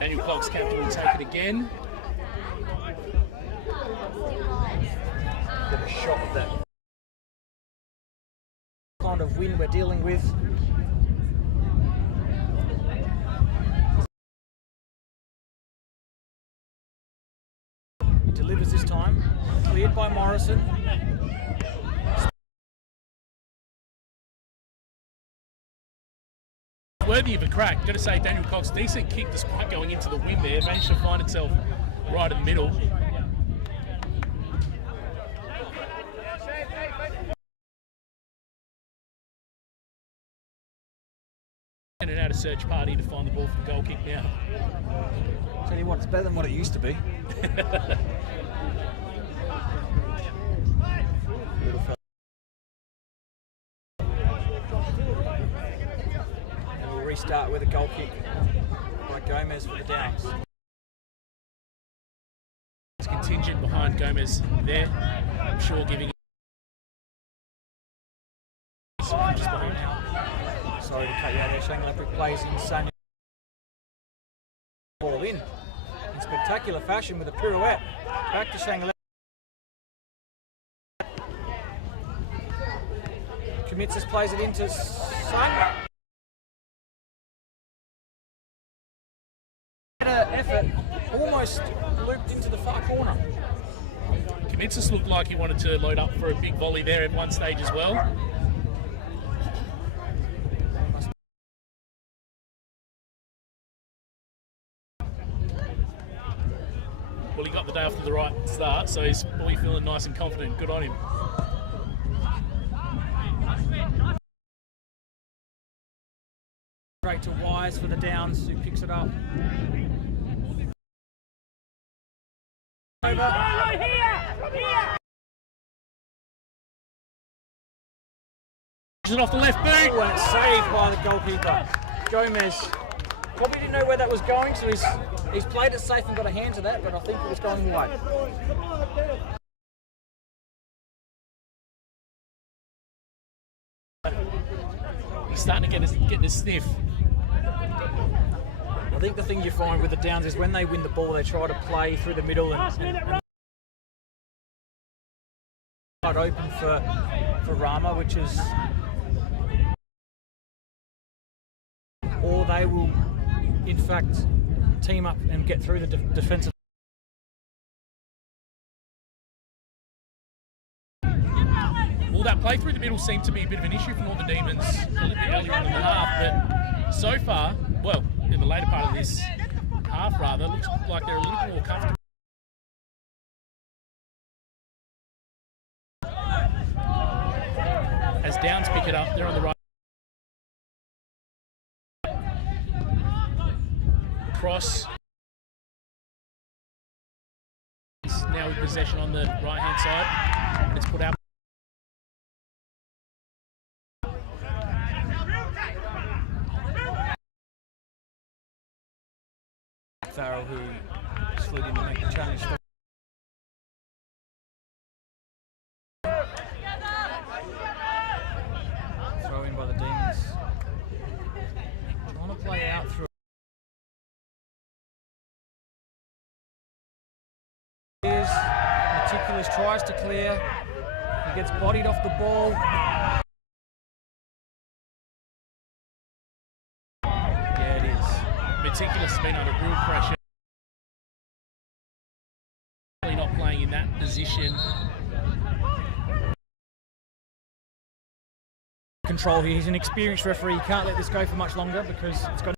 Daniel Cox, captain, will take it again. Get a shot of that kind of wind we're dealing with. He delivers this time, cleared by Morrison. Worthy of a crack. Got to say, Daniel Cox, decent kick despite going into the wind there. Managed to find itself right in the middle. And out a search party to find the ball for the goal kick now. Tell you what, it's better than what it used to be. Little fella. And we'll restart with a goal kick by Gomez for the Downs. It's contingent behind Gomez there. I'm sure giving just behind now. Sorry to cut you out there. Shangalepri plays in Sanya. Ball in spectacular fashion with a pirouette. Back to Shangalepri. Commitsis plays it into Sun. Effort almost looped into the far corner. Comitsis looked like he wanted to load up for a big volley there at one stage as well. Well, he got the day off to the right start, so he's probably feeling nice and confident. Good on him. Straight to Wise for the Downs, who picks it up. Over. It off the left boot. Oh, and it's saved by the goalkeeper. Gomez probably didn't know where that was going, so he's played it safe and got a hand to that, but I think it was going wide. He's starting to get the sniff. I think the thing you find with the Downs is when they win the ball, they try to play through the middle and wide open for Rama, which is, or they will in fact team up and get through the defensive. Well, that play through the middle seemed to be a bit of an issue for Northern Demons a little bit earlier on in the half, but so far, well, in the later part of this half rather, looks like they're a little bit more comfortable. As Downs pick it up, they're on the right. Cross. Now with possession on the right-hand side. It's put out. Farrell, who slid in to make the challenge. Throw in by the Demons. Trying to play out through. Meticulous tries to clear. He gets bodied off the ball. Yeah, it is. Meticulous has been under real pressure. Really not playing in that position. Control here. He's an experienced referee. He can't let this go for much longer because it's got.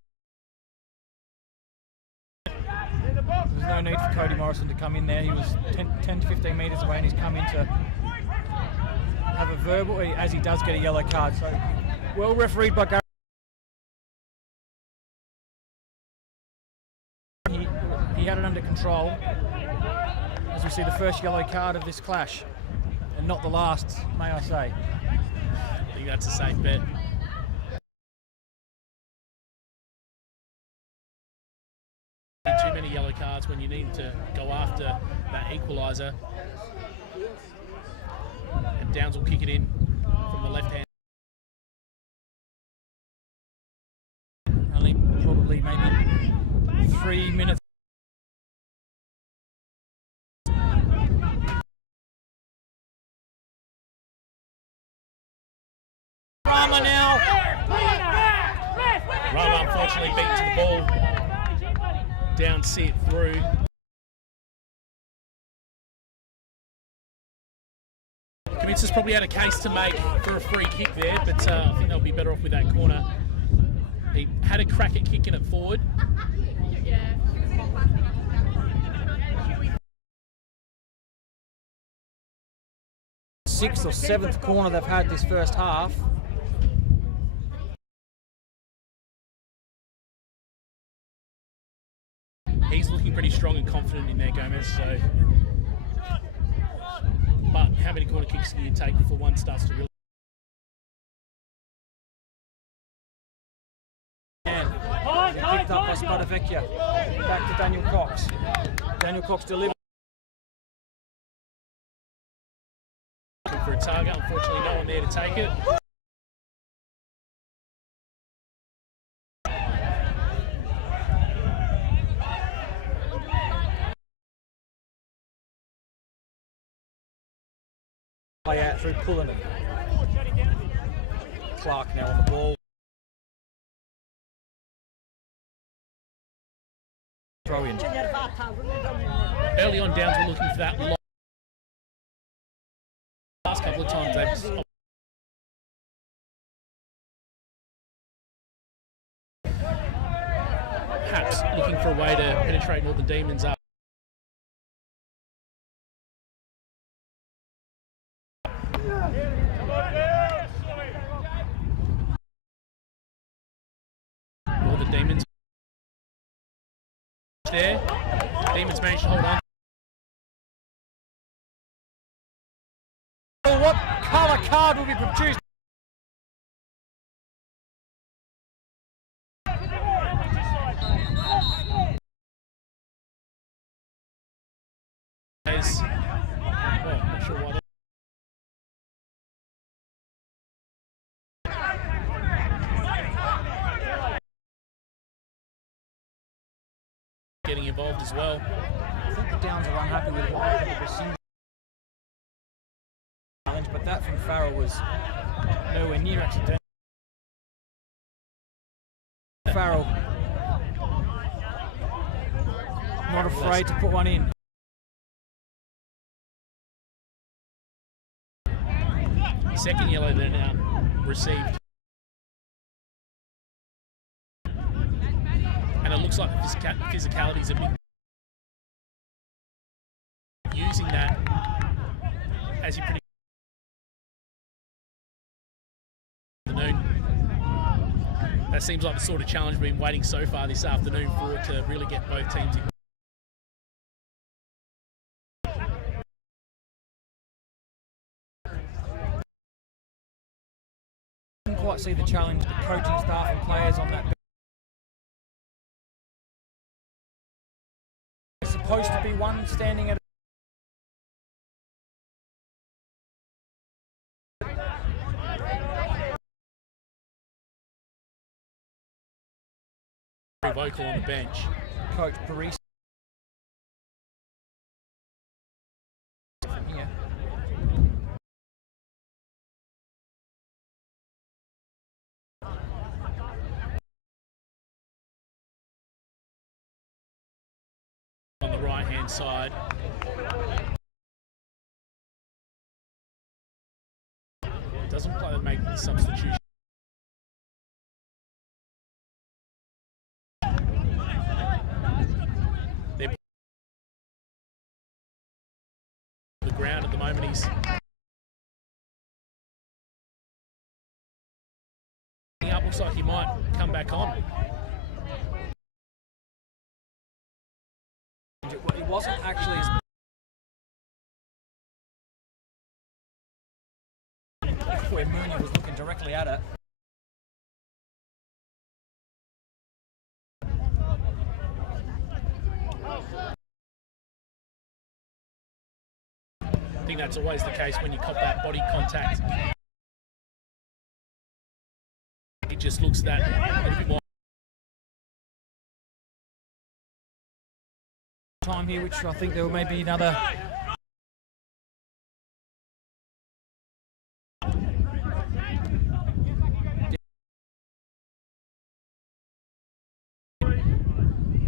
There's no need for Cody Morrison to come in there. He was 10 to 15 metres away and he's come in to have a verbal, as he does get a yellow card. So well refereed by Gary. He had it under control as we see the first yellow card of this clash, and not the last, may I say. I think that's a safe bet. Too many yellow cards when you need to go after that equaliser. And Downs will kick it in from the left hand. Only probably maybe 3 minutes. Rama now. Rama unfortunately beat to the ball. Down, see it through. Kaminskis probably had a case to make for a free kick there, but I think they'll be better off with that corner. He had a crack at kicking it forward. Sixth or seventh corner they've had this first half. He's looking pretty strong and confident in there, Gomez. So, but how many corner kicks can you take before one starts to really? And picked up by Spadavecchia. Back to Daniel Cox. Daniel Cox delivers. Looking for a target. Unfortunately, no one there to take it. Play out through pulling it. Clark now on the ball. Throw in. Early on, Downs were looking for that lock. Last couple of times they've perhaps looking for a way to penetrate Northern Demons up. the Demons. There, Demons managed to hold on. What colour card will be produced? Not sure why. Getting involved as well. I think the Downs are unhappy with what happened to the single challenge, but that from Farrell was nowhere near accidental. Farrell not afraid to put one in. Second yellow they're now received. And it looks like the physicality is a bit using that as you predict. That seems like the sort of challenge we've been waiting so far this afternoon for it to really get both teams in. Didn't quite see the challenge, the coaching staff and players on that. It's supposed to be one standing at vocal on the bench. Coach Paris. Yeah. On the right hand side. Doesn't play to make the substitution. The ground at the moment he's up, looks like he might come back on. It wasn't actually where Mooney was looking directly at it. I think that's always the case when you cop that body contact. It just looks that a little bit more time here, which I think there may be another.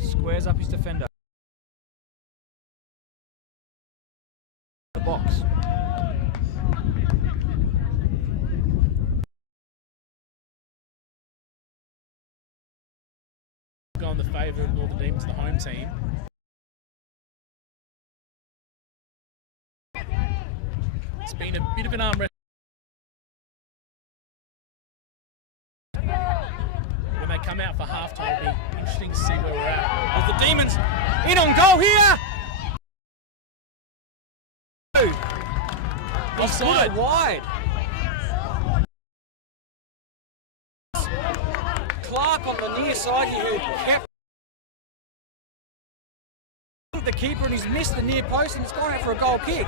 Squares up his defender. The box. Go in the favour of Northern Demons, the home team. It's been a bit of an arm wrestle. When they come out for halftime, it'll be interesting to see where we're at. As the Demons in on goal here. Offside. Wide. Clark on the near side here who kept the keeper, and he's missed the near post and it's gone out for a goal kick.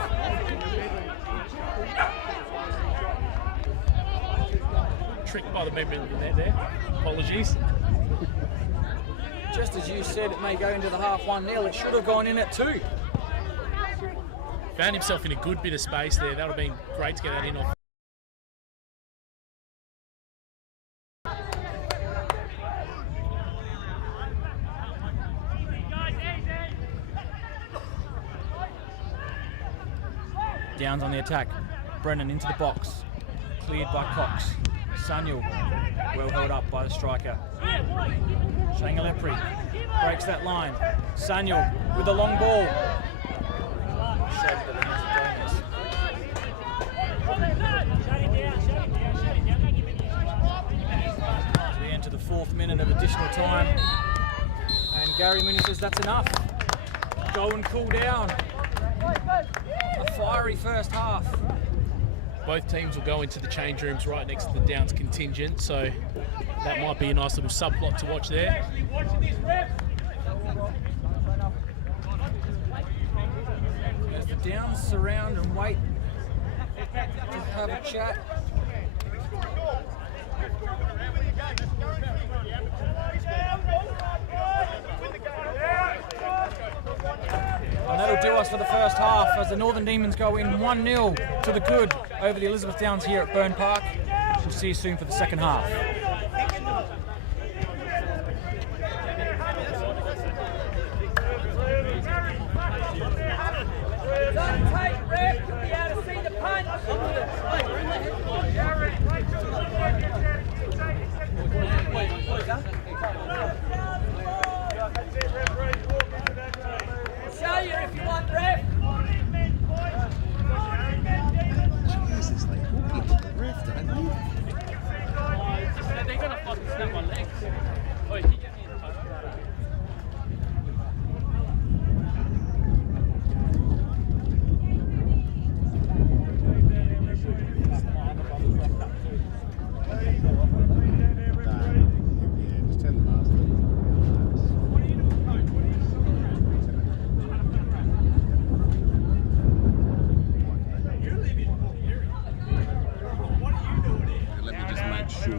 Tricked by the member in the net there. Apologies. Just as you said, it may go into the half 1-0. It should have gone in at 2. Found himself in a good bit of space there. That would have been great to get that in off. Downs on the attack. Brennan into the box. Cleared by Cox. Sanyal, well held up by the striker. Shangalepri breaks that line. Sanyal with the long ball. As we enter the 4th minute of additional time. And Gary Mooney says that's enough. Go and cool down. A fiery first half. Both teams will go into the change rooms right next to the Downs contingent, so that might be a nice little subplot to watch there. As the Downs surround and wait to have a chat. And that'll do us for the first half as the Northern Demons go in 1-0 to the good over the Elizabeth Downs here at Burn Park. We'll see you soon for the second half. Jesus, like, who kicked the ref, don't they? They're going to fucking snap my legs. Just turn the mask on. Let me just make sure.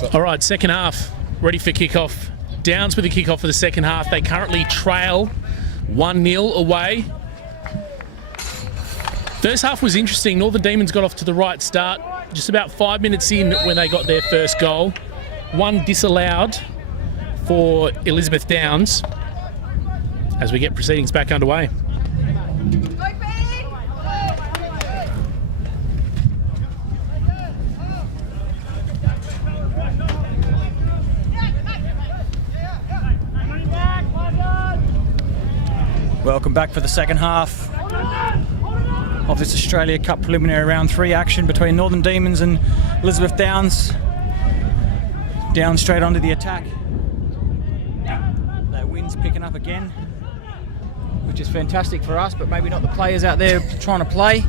All right, second half, ready for kickoff. Downs with the kickoff for the second half. They currently trail 1-0 away. First half was interesting. Northern Demons got off to the right start. Just about 5 minutes in when they got their first goal. One disallowed for Elizabeth Downs as we get proceedings back underway. Welcome back for the second half of this Australia Cup preliminary round 3 action between Northern Demons and Elizabeth Downs. Down straight onto the attack. That wind's picking up again, which is fantastic for us, but maybe not the players out there trying to play.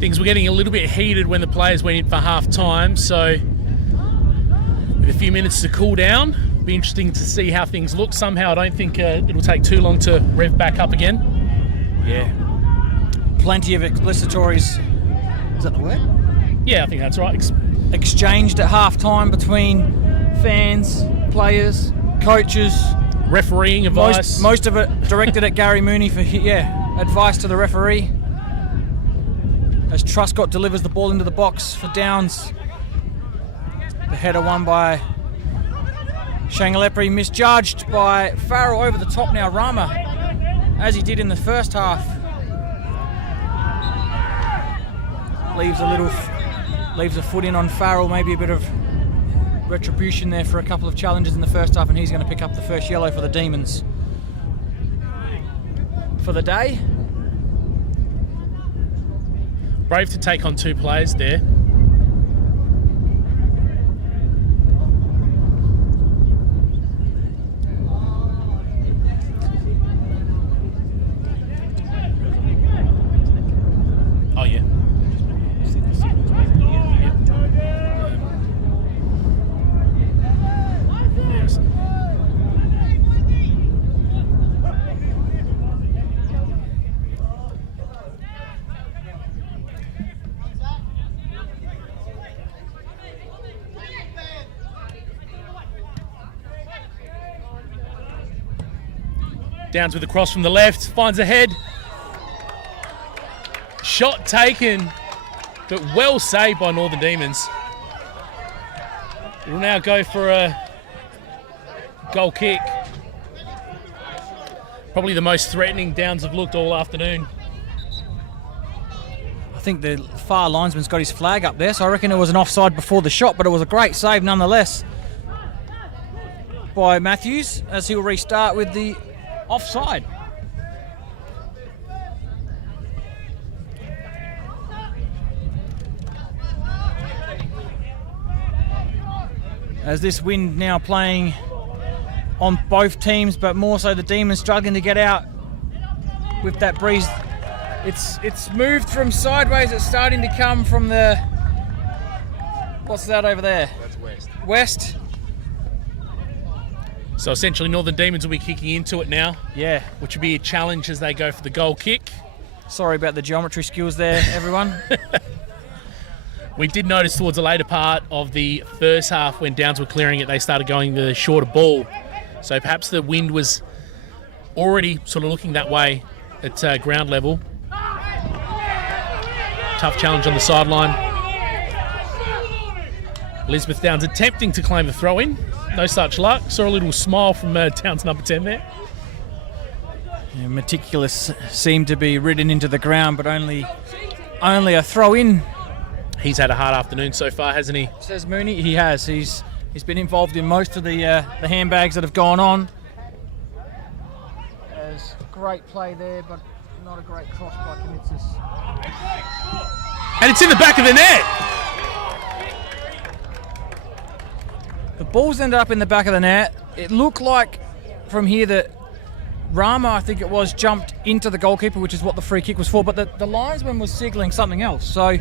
Things were getting a little bit heated when the players went in for half time, so with a few minutes to cool down, be interesting to see how things look. Somehow I don't think it'll take too long to rev back up again. Yeah. Plenty of explicitories. Is that the word? Yeah, I think that's right. Exchanged at half time between fans, players, coaches. Refereeing advice. Most of it directed at Gary Mooney for advice to the referee. As Truscott delivers the ball into the box for Downs. The header won by Shangalepri, misjudged by Farrell over the top now. Rama, as he did in the first half, leaves a foot in on Farrell. Maybe a bit of retribution there for a couple of challenges in the first half, and he's going to pick up the first yellow for the Demons for the day. Brave to take on 2 players there. Oh yeah. Downs with the cross from the left, finds a head. Shot taken, but well saved by Northern Demons. We'll now go for a goal kick. Probably the most threatening Downs have looked all afternoon. I think the far linesman's got his flag up there, so I reckon it was an offside before the shot, but it was a great save nonetheless by Matthews, as he'll restart with the offside. As this wind now playing on both teams, but more so the Demons struggling to get out with that breeze. It's moved from sideways. It's starting to come from the, what's that over there? That's west. West. So essentially Northern Demons will be kicking into it now, Yeah. which will be a challenge as they go for the goal kick. Sorry about the geometry skills there, everyone. We did notice towards the later part of the first half when Downs were clearing it, they started going the shorter ball. So perhaps the wind was already sort of looking that way at ground level. Tough challenge on the sideline. Elizabeth Downs attempting to claim the throw-in. No such luck. Saw a little smile from Downs number 10 there. Yeah, Meticulous seemed to be ridden into the ground, but only a throw-in. He's had a hard afternoon so far, hasn't he? Says Mooney. He has. He's been involved in most of the handbags that have gone on. There's great play there, but not a great cross by Kamitzis. And it's in the back of the net. The ball's ended up in the back of the net. It looked like from here that Rama, I think it was, jumped into the goalkeeper, which is what the free kick was for, but the linesman was signalling something else. So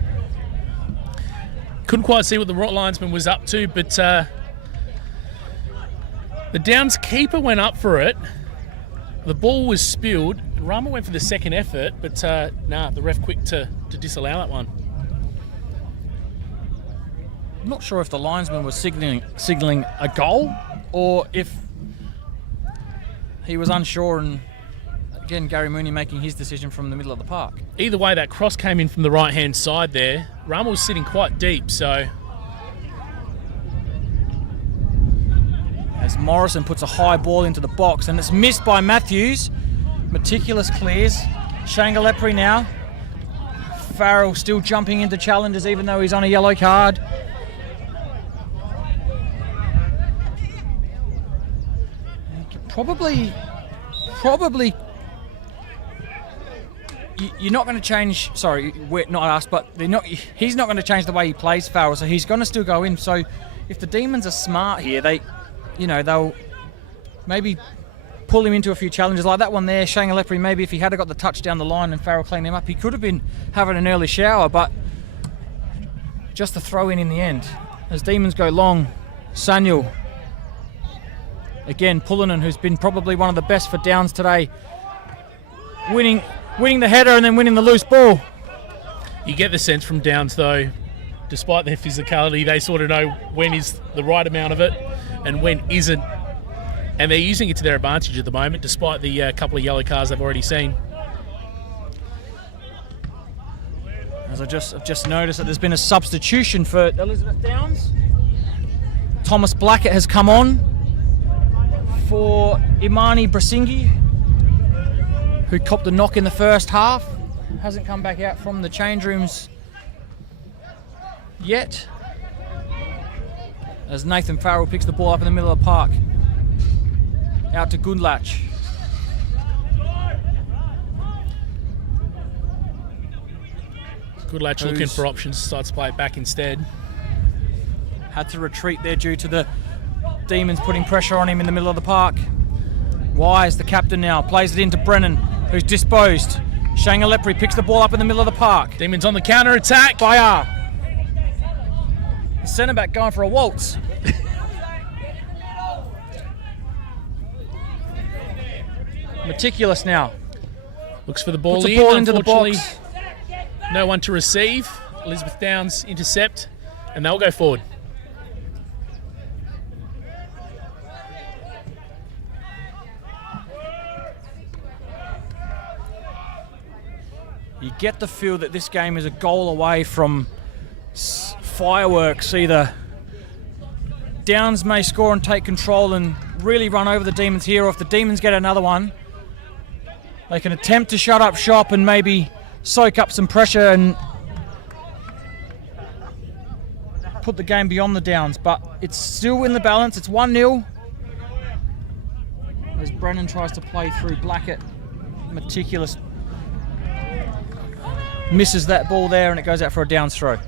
couldn't quite see what the linesman was up to, but the Downs keeper went up for it. The ball was spilled. Rama went for the second effort, but the ref quick to disallow that one. I'm not sure if the linesman was signalling a goal or if he was unsure, and again, Gary Mooney making his decision from the middle of the park. Either way, that cross came in from the right-hand side there. Rummel was sitting quite deep, so... As Morrison puts a high ball into the box, and it's missed by Matthews. Meticulous clears. Shangalepri now. Farrell still jumping into challenges even though he's on a yellow card. Probably you're not going to change, sorry, we're not us, but he's not going to change the way he plays, Farrell, so he's going to still go in. So if the Demons are smart here, they'll maybe pull him into a few challenges like that one there. Shangalepri, maybe if he had got the touch down the line and Farrell cleaned him up, he could have been having an early shower, but just a throw in the end. As Demons go long, Sanyul. Again, Pullinen, who's been probably one of the best for Downs today, winning the header and then winning the loose ball. You get the sense from Downs, though, despite their physicality, they sort of know when is the right amount of it and when isn't. And they're using it to their advantage at the moment, despite the couple of yellow cards they've already seen. As I've just noticed that there's been a substitution for Elizabeth Downs. Thomas Blackett has come on for Imani Brasingi, who copped a knock in the first half. Hasn't come back out from the change rooms yet. As Nathan Farrell picks the ball up in the middle of the park. Out to Gundlach. Gundlach looking for options, decides to play it back instead. Had to retreat there due to the Demons putting pressure on him in the middle of the park. Wise, the captain now, plays it into Brennan, who's disposed. Shangalepri picks the ball up in the middle of the park. Demons on the counter-attack. Bayar. The centre-back going for a waltz. Meticulous now. Looks for the ball Puts in. the ball into the box. No one to receive. Elizabeth Downs intercept, and they'll go forward. You get the feel that this game is a goal away from fireworks. Either Downs may score and take control and really run over the Demons here, or if the Demons get another one, they can attempt to shut up shop and maybe soak up some pressure and put the game beyond the Downs. But it's still in the balance. It's 1-0. As Brennan tries to play through Blackett. Meticulous. Misses that ball there and it goes out for a Downs throw.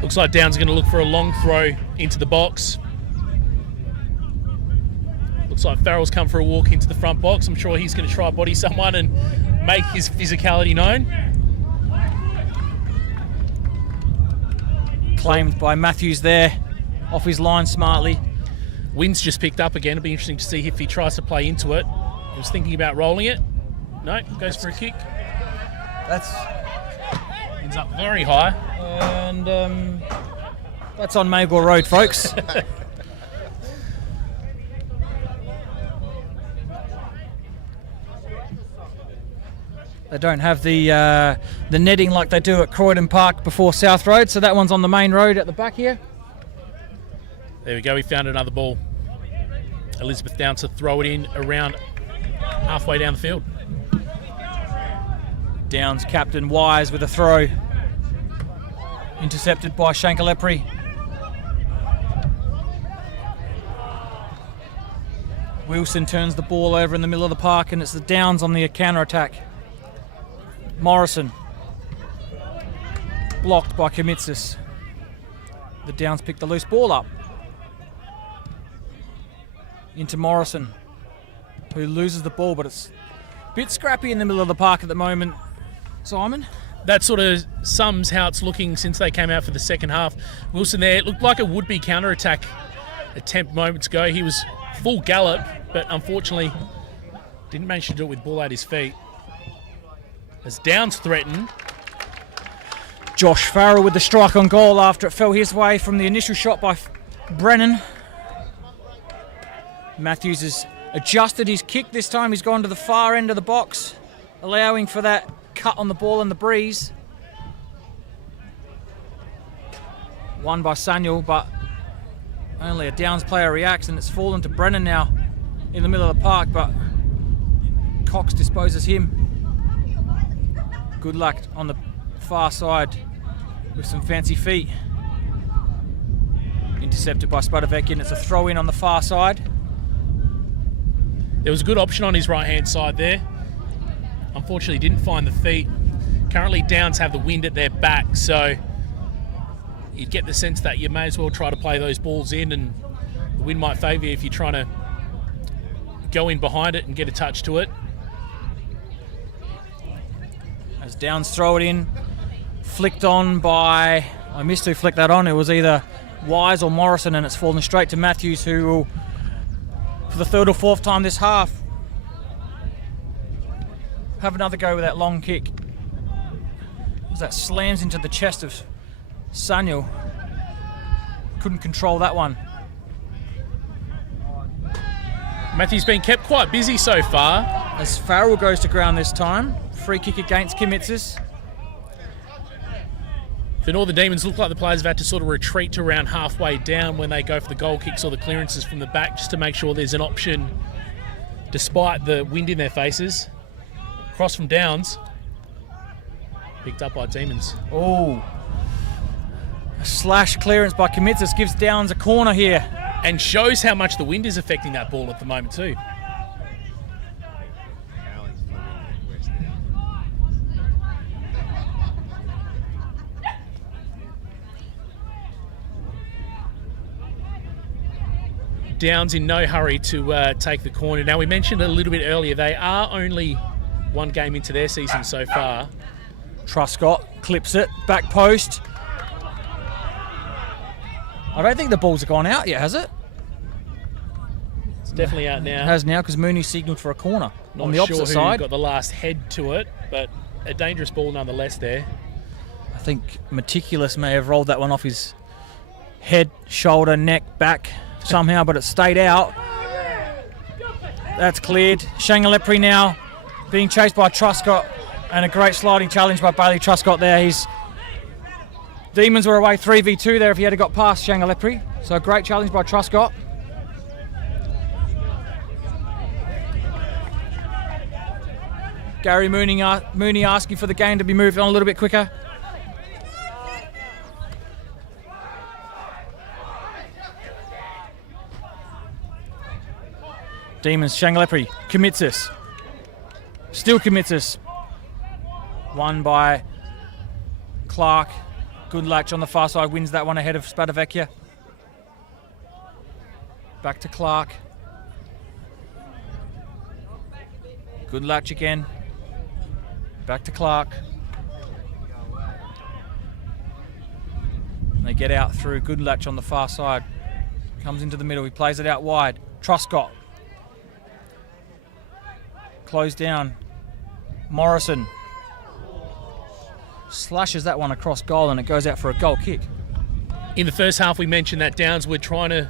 Looks like Downs going to look for a long throw into the box. Looks like Farrell's come for a walk into the front box. I'm sure he's going to try body someone and make his physicality known. Claimed by Matthews there, off his line smartly. Wind's just picked up again. It'll be interesting to see if he tries to play into it. He was thinking about rolling it. No, goes for a kick. That's Ends up very high. and that's on Magor Road, folks. They don't have the netting like they do at Croydon Park before South Road, so that one's on the main road at the back here. There we go. We found another ball. Elizabeth Downs to throw it in around halfway down the field. Downs captain Wise with a throw. Intercepted by Shankalepri. Wilson turns the ball over in the middle of the park and it's the Downs on the counter attack. Morrison. Blocked by Kamitsis. The Downs pick the loose ball up. Into Morrison, who loses the ball, but it's a bit scrappy in the middle of the park at the moment. Simon? That sort of sums how it's looking since they came out for the second half. Wilson there, it looked like a would-be counter-attack attempt moments ago. He was full gallop, but unfortunately didn't manage to do it with ball at his feet. As Downs threaten. Josh Farrell with the strike on goal after it fell his way from the initial shot by Brennan. Matthews has adjusted his kick this time. He's gone to the far end of the box, allowing for that cut on the ball and the breeze. Won by Samuel, but only a Downs player reacts, and it's fallen to Brennan now in the middle of the park, but Cox disposes him. Good luck on the far side with some fancy feet. Intercepted by Spadavecchia, and it's a throw in on the far side. There was a good option on his right-hand side there. Unfortunately, didn't find the feet. Currently, Downs have the wind at their back, so you'd get the sense that you may as well try to play those balls in, and the wind might favour you if you're trying to go in behind it and get a touch to it. As Downs throw it in, flicked on by, I missed who flicked that on. It was either Wise or Morrison, and it's fallen straight to Matthews, who will, for the third or fourth time this half, have another go with that long kick. As that slams into the chest of Samuel. Couldn't control that one. Matthews been kept quite busy so far. As Farrell goes to ground this time. Free kick against Kimitzis. The Northern Demons look like the players have had to sort of retreat to around halfway down when they go for the goal kicks or the clearances from the back, just to make sure there's an option despite the wind in their faces. Cross from Downs. Picked up by Demons. Oh. A slash clearance by Kimitzis gives Downs a corner here. And shows how much the wind is affecting that ball at the moment too. Downs in no hurry to take the corner. Now, we mentioned a little bit earlier, they are only one game into their season so far. Truscott clips it, back post. I don't think the ball's gone out yet, has it? It's definitely out now. It has now, because Mooney signalled for a corner on the opposite Not sure side. who got the last head to it, but a dangerous ball nonetheless there. I think Meticulous may have rolled that one off his head, shoulder, neck, back somehow, but it stayed out. That's cleared. Shangalepri now being chased by Truscott, and a great sliding challenge by Bailey Truscott there. His Demons were away 3v2 there if he had got past Shangalepri. So a great challenge by Truscott. Gary Mooney asking for the game to be moved on a little bit quicker. Demons, Shangalepri, Kimitzis. Still Kimitzis. Won by Clark. Good latch on the far side, wins that one ahead of Spadavecchia. Back to Clark. Good latch again. Back to Clark. They get out through good latch on the far side. Comes into the middle, he plays it out wide. Truscott. Closed down. Morrison. Slashes that one across goal, and it goes out for a goal kick. In the first half, we mentioned that Downs were trying to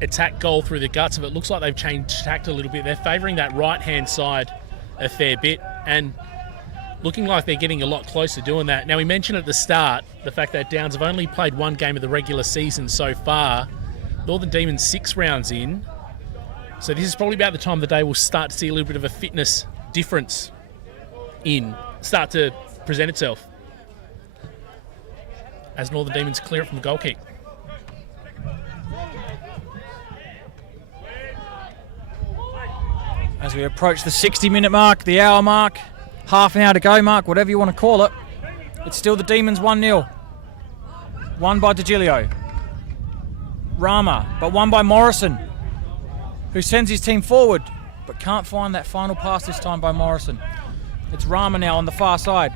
attack goal through the guts of it. Looks like they've changed tact a little bit. They're favouring that right-hand side a fair bit, and looking like they're getting a lot closer doing that. Now, we mentioned at the start the fact that Downs have only played one game of the regular season so far. Northern Demons 6 rounds in. So this is probably about the time of the day we'll start to see a little bit of a fitness difference start to present itself as Northern Demons clear it from the goal kick. As we approach the 60-minute mark, the hour mark, half an hour to go mark, whatever you want to call it, it's still the Demons 1-0. Won by DeGilio. Rama, but won by Morrison, who sends his team forward, but can't find that final pass this time by Morrison. It's Rama now on the far side.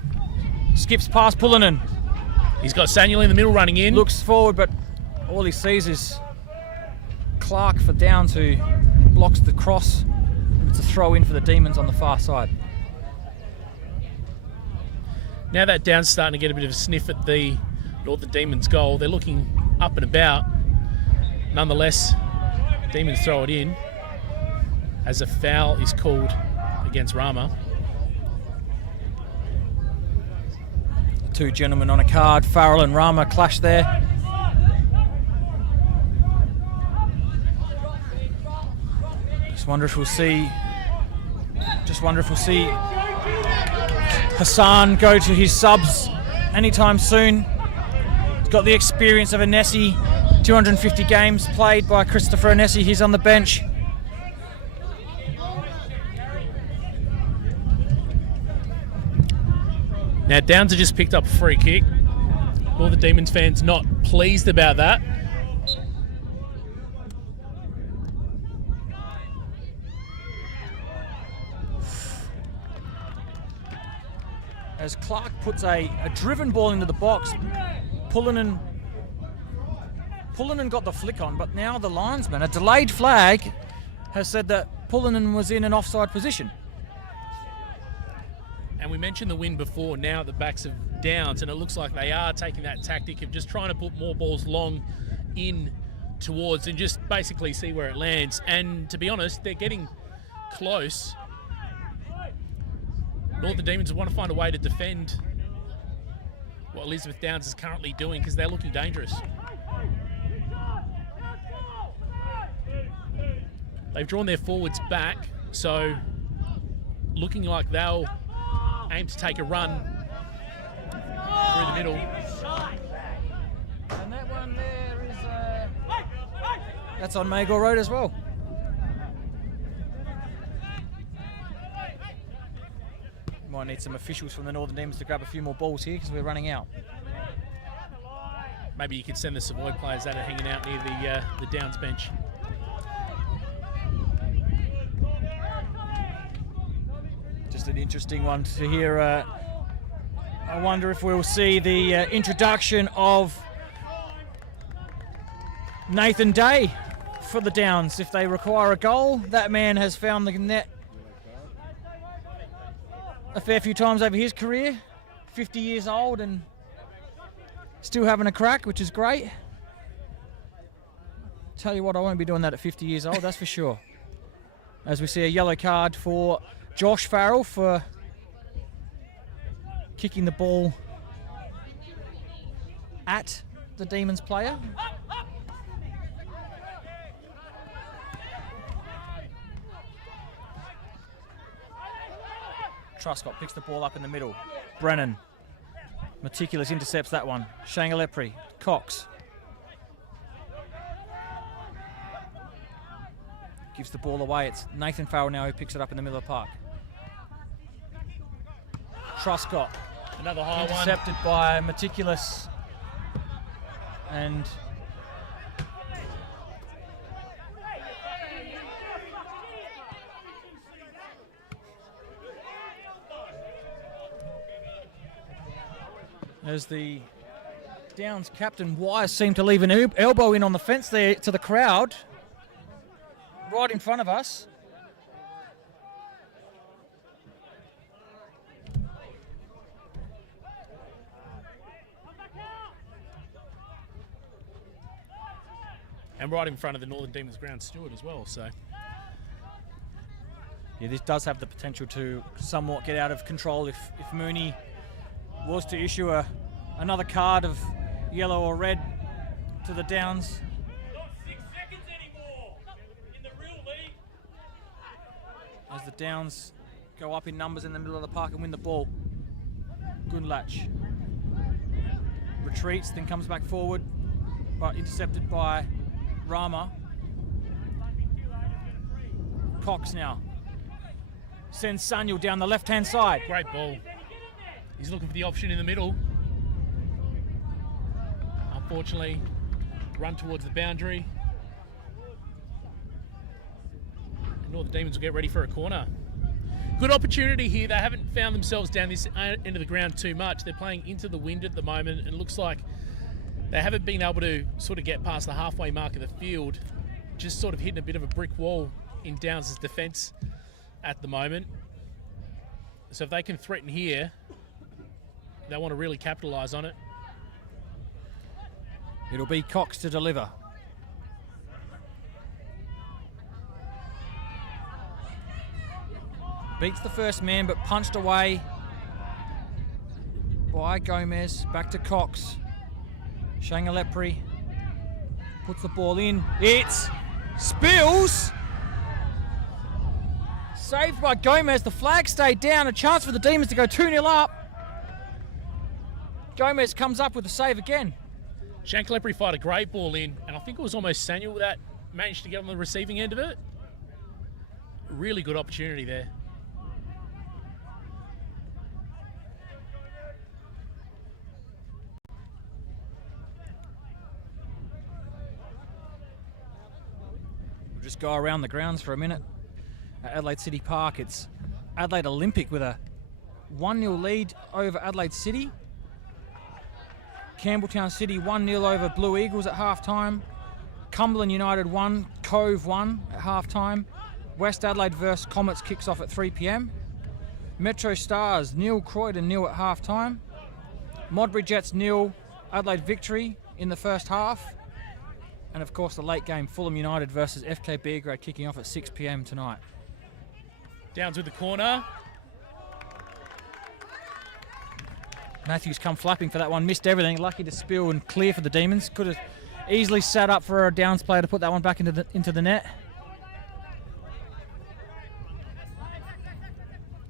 Skips past Pullinen. He's got Samuel in the middle running in. Looks forward, but all he sees is Clark for Downs, who blocks the cross. It's a throw in for the Demons on the far side. Now that Downs starting to get a bit of a sniff at the Northern Demons goal, they're looking up and about. Nonetheless, Demons throw it in as a foul is called against Rama. Two gentlemen on a card, Farrell and Rama, clash there. Just wonder if we'll see Hassan go to his subs anytime soon. He's got the experience of Anesi, 250 games played by Christopher Anesi. He's on the bench. Now Downs have just picked up a free kick. All the Demons fans not pleased about that. As Clark puts a driven ball into the box, Pullinen got the flick on, but now the linesman, a delayed flag, has said that Pullinen was in an offside position. And we mentioned the win before, now at the backs of Downs, and it looks like they are taking that tactic of just trying to put more balls long in towards and just basically see where it lands. And to be honest, they're getting close. Northern Demons want to find a way to defend what Elizabeth Downs is currently doing because they're looking dangerous. They've drawn their forwards back, so looking like they'll aim to take a run through the middle. And that one there is that's on Magor Road as well. Might need some officials from the Northern Demons to grab a few more balls here because we're running out. Maybe you could send the Savoy players that are hanging out near the Downs bench. Just an interesting one to hear. I wonder if we'll see the introduction of Nathan Day for the Downs. If they require a goal, that man has found the net a fair few times over his career. 50 years old and still having a crack, which is great. Tell you what, I won't be doing that at 50 years old, that's for sure. As we see a yellow card for Josh Farrell for kicking the ball at the Demons player. Truscott picks the ball up in the middle. Brennan, meticulous, intercepts that one. Shangalepri, Cox. Gives the ball away. It's Nathan Farrell now who picks it up in the middle of the park. Truscott. Another high one. Intercepted by Meticulous. And as the Downs captain Wise seemed to leave an elbow in on the fence there to the crowd, right in front of us. And right in front of the Northern Demons ground steward as well, so. Yeah, this does have the potential to somewhat get out of control if Mooney was to issue another card of yellow or red to the Downs. Not 6 seconds anymore in the real league. As the Downs go up in numbers in the middle of the park and win the ball. Gunlach retreats, then comes back forward, but intercepted by Rama. Cox now sends Sanyal down the left-hand side. Great ball. He's looking for the option in the middle. Unfortunately, run towards the boundary. And all the Demons will get ready for a corner. Good opportunity here. They haven't found themselves down this end of the ground too much. They're playing into the wind at the moment, and it looks like they haven't been able to sort of get past the halfway mark of the field. Just sort of hitting a bit of a brick wall in Downs' defence at the moment. So if they can threaten here, they want to really capitalise on it. It'll be Cox to deliver. Beats the first man, but punched away by Gomez. Back to Cox. Shangalepri puts the ball in. It's spills. Saved by Gomez. The flag stayed down. A chance for the Demons to go 2-0 up. Gomez comes up with the save again. Shankalepri fired a great ball in, and I think it was almost Samuel that managed to get on the receiving end of it. Really good opportunity there. We'll just go around the grounds for a minute. At Adelaide City Park, it's Adelaide Olympic with a 1-0 lead over Adelaide City. Campbelltown City 1-0 over Blue Eagles at half-time. Cumberland United 1, Cove 1 at half-time. West Adelaide versus Comets kicks off at 3 p.m. Metro Stars 0, Croydon 0 at half-time. Modbury Jets 0, Adelaide Victory in the first half. And of course the late game, Fulham United versus FK Belgrade kicking off at 6 p.m. tonight. Downs with the corner. Matthews come flapping for that one, missed everything, lucky to spill and clear for the Demons. Could have easily sat up for a Downs player to put that one back into the net.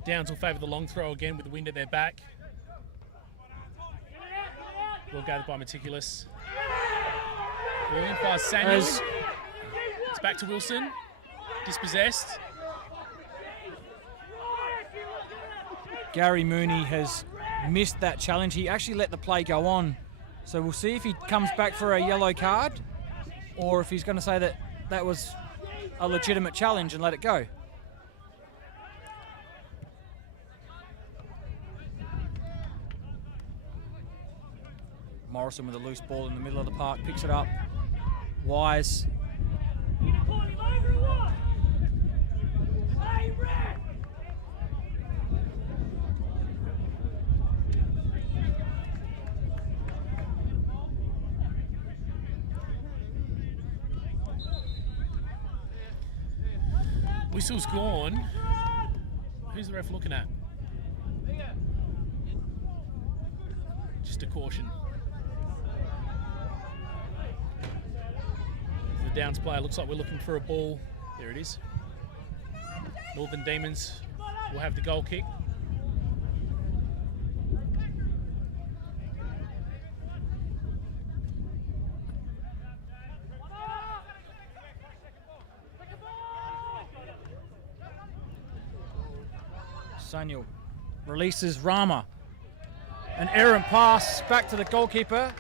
Downs will favour the long throw again with the wind at their back. Well gathered by Meticulous. William fires Samuel. It's back to Wilson. Dispossessed. Gary Mooney has missed that challenge. He actually let the play go on. So we'll see if he comes back for a yellow card or if he's going to say that that was a legitimate challenge and let it go. Morrison with a loose ball in the middle of the park, picks it up. Wise. Whistle's gone. Who's the ref looking at? Just a caution. The Downs player looks like we're looking for a ball. There it is. Northern Demons will have the goal kick. Sanyul releases Rama. An errant pass back to the goalkeeper.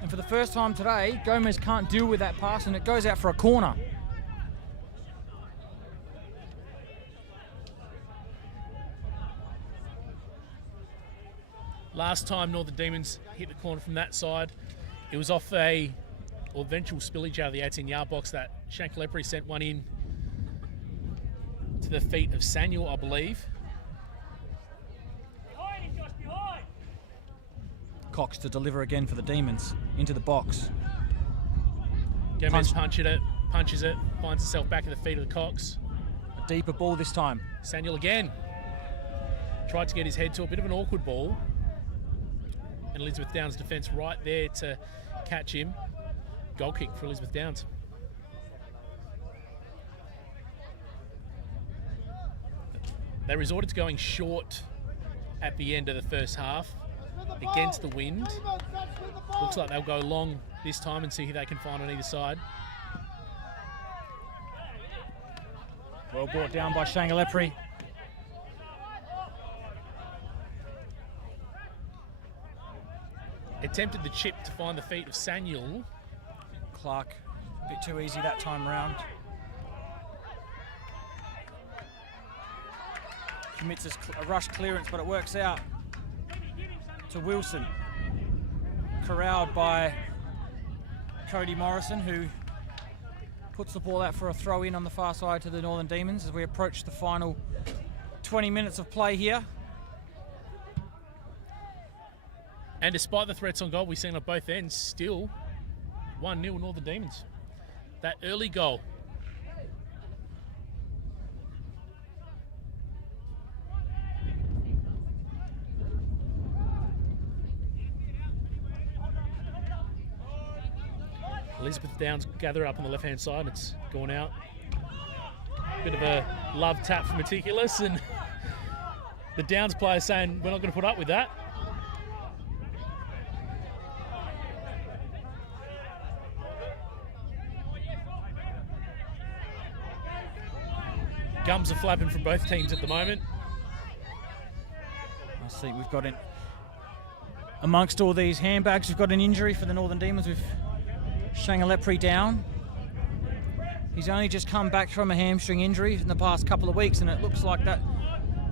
And for the first time today, Gomez can't deal with that pass and it goes out for a corner. Last time Northern Demons hit the corner from that side, it was off a eventual spillage out of the 18-yard box that Shankalepri sent one in to the feet of Samuel, I believe. Behind him, Josh, behind. Cox to deliver again for the Demons into the box. Gomez punches it, finds himself back at the feet of the Cox. A deeper ball this time. Samuel again. Tried to get his head to a bit of an awkward ball. And Elizabeth Downs' defence right there to catch him. Goal kick for Elizabeth Downs. They resorted to going short at the end of the first half against the wind. Looks like they'll go long this time and see who they can find on either side. Well brought down by Shangalepri. Attempted the chip to find the feet of Samuel. Clark, a bit too easy that time round. Commits a rush clearance, but it works out to Wilson. Corralled by Cody Morrison, who puts the ball out for a throw in on the far side to the Northern Demons as we approach the final 20 minutes of play here. And despite the threats on goal we've seen on both ends, still 1-0 Northern Demons. That early goal. Elizabeth Downs gather up on the left-hand side. It's gone out. Bit of a love tap for Meticulous, and the Downs player saying, we're not going to put up with that. Gums are flapping from both teams at the moment. I see we've got amongst all these handbags, we've got an injury for the Northern Demons with Shangalepri down. He's only just come back from a hamstring injury in the past couple of weeks, and it looks like that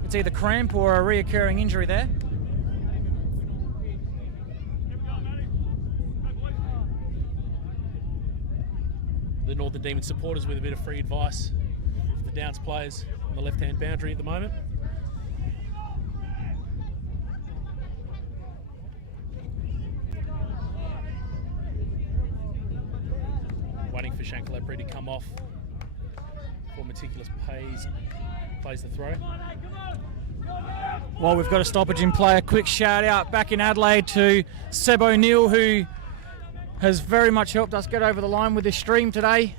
it's either cramp or a reoccurring injury there. The Northern Demons supporters with a bit of free advice for the Downs players on the left-hand boundary at the moment. Waiting for Shankalepri to come off before Meticulous plays the throw. Well, we've got a stoppage in play. A quick shout out back in Adelaide to Seb O'Neill, who has very much helped us get over the line with this stream today.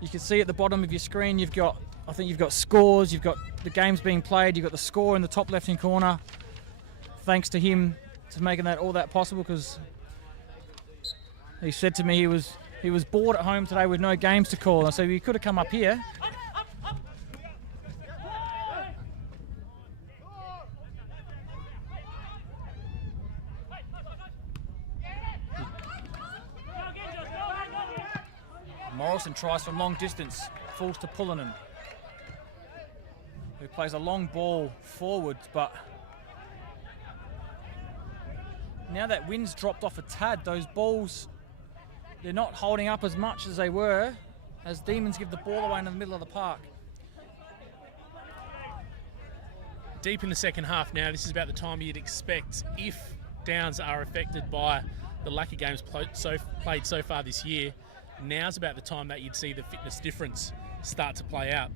You can see at the bottom of your screen, I think you've got scores, you've got the games being played, you've got the score in the top left-hand corner. Thanks to him for making all that possible, because he said to me he was bored at home today with no games to call. And so he could have come up here. Morrison tries from long distance, falls to Pullinen, who plays a long ball forwards, but now that wind's dropped off a tad, those balls, they're not holding up as much as they were as Demons give the ball away in the middle of the park. Deep in the second half now, this is about the time you'd expect, if Downs are affected by the lack of games played so far this year, now's about the time that you'd see the fitness difference start to play out.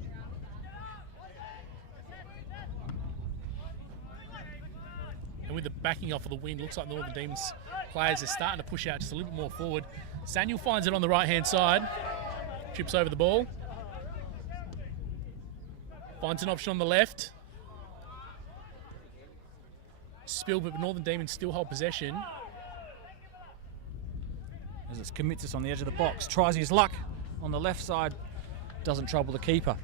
And with the backing off of the wind, looks like the Northern Demons players are starting to push out just a little bit more forward. Samuel finds it on the right-hand side, trips over the ball, finds an option on the left. Spill, but Northern Demons still hold possession. As it's Commitsis on the edge of the box, tries his luck on the left side, doesn't trouble the keeper.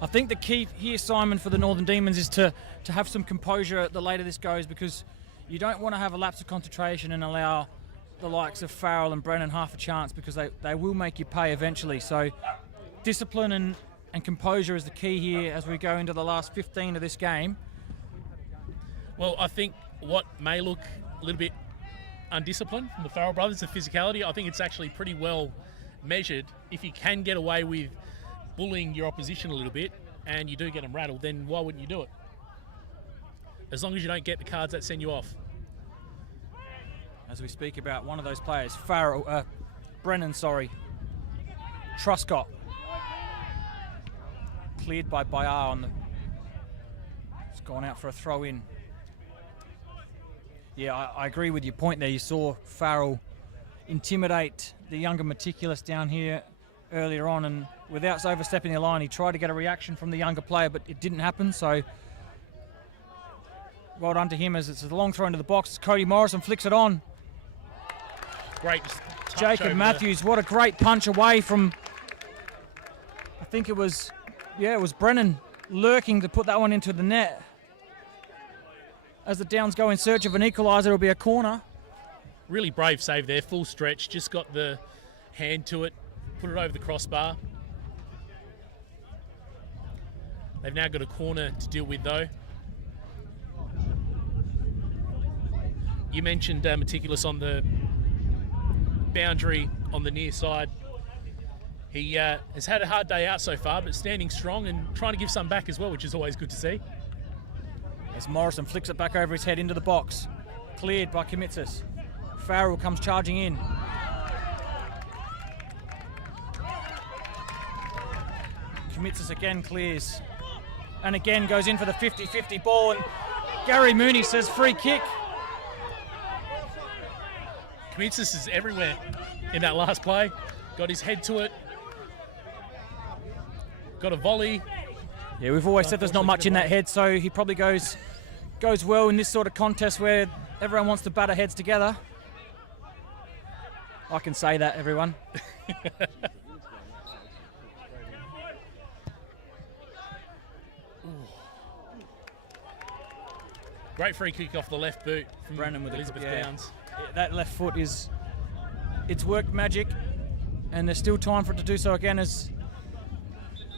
I think the key here, Simon, for the Northern Demons is to have some composure the later this goes, because you don't want to have a lapse of concentration and allow the likes of Farrell and Brennan half a chance, because they will make you pay eventually. So discipline and composure is the key here as we go into the last 15 of this game. Well, I think what may look a little bit undisciplined from the Farrell brothers, the physicality, I think it's actually pretty well measured. If you can get away with bullying your opposition a little bit and you do get them rattled, then why wouldn't you do it? As long as you don't get the cards that send you off. As we speak about one of those players, Brennan, Truscott. Cleared by Bayar it's gone out for a throw in. Yeah, I agree with your point there. You saw Farrell intimidate the younger Meticulous down here earlier on, and without overstepping the line, he tried to get a reaction from the younger player, but it didn't happen. So well done to him, as it's a long throw into the box. Cody Morrison flicks it on. Great Jacob Matthews, what a great punch away from, I think it was Brennan lurking to put that one into the net. As the Downs go in search of an equaliser, it'll be a corner. Really brave save there, full stretch, just got the hand to it, put it over the crossbar. They've now got a corner to deal with though. You mentioned Meticulous on the boundary on the near side. He has had a hard day out so far, but standing strong and trying to give some back as well, which is always good to see. As Morrison flicks it back over his head into the box. Cleared by Commitsis. Farrell comes charging in. Commitsis again clears. And again goes in for the 50-50 ball. And Gary Mooney says free kick. Commitsis is everywhere in that last play. Got his head to it. Got a volley. Yeah, we've always said there's not much in that head, so he probably goes well in this sort of contest where everyone wants to batter heads together. I can say that, everyone. Great free kick off the left boot from Brandon with Elizabeth yeah. Downs. That left foot it's worked magic, and there's still time for it to do so again as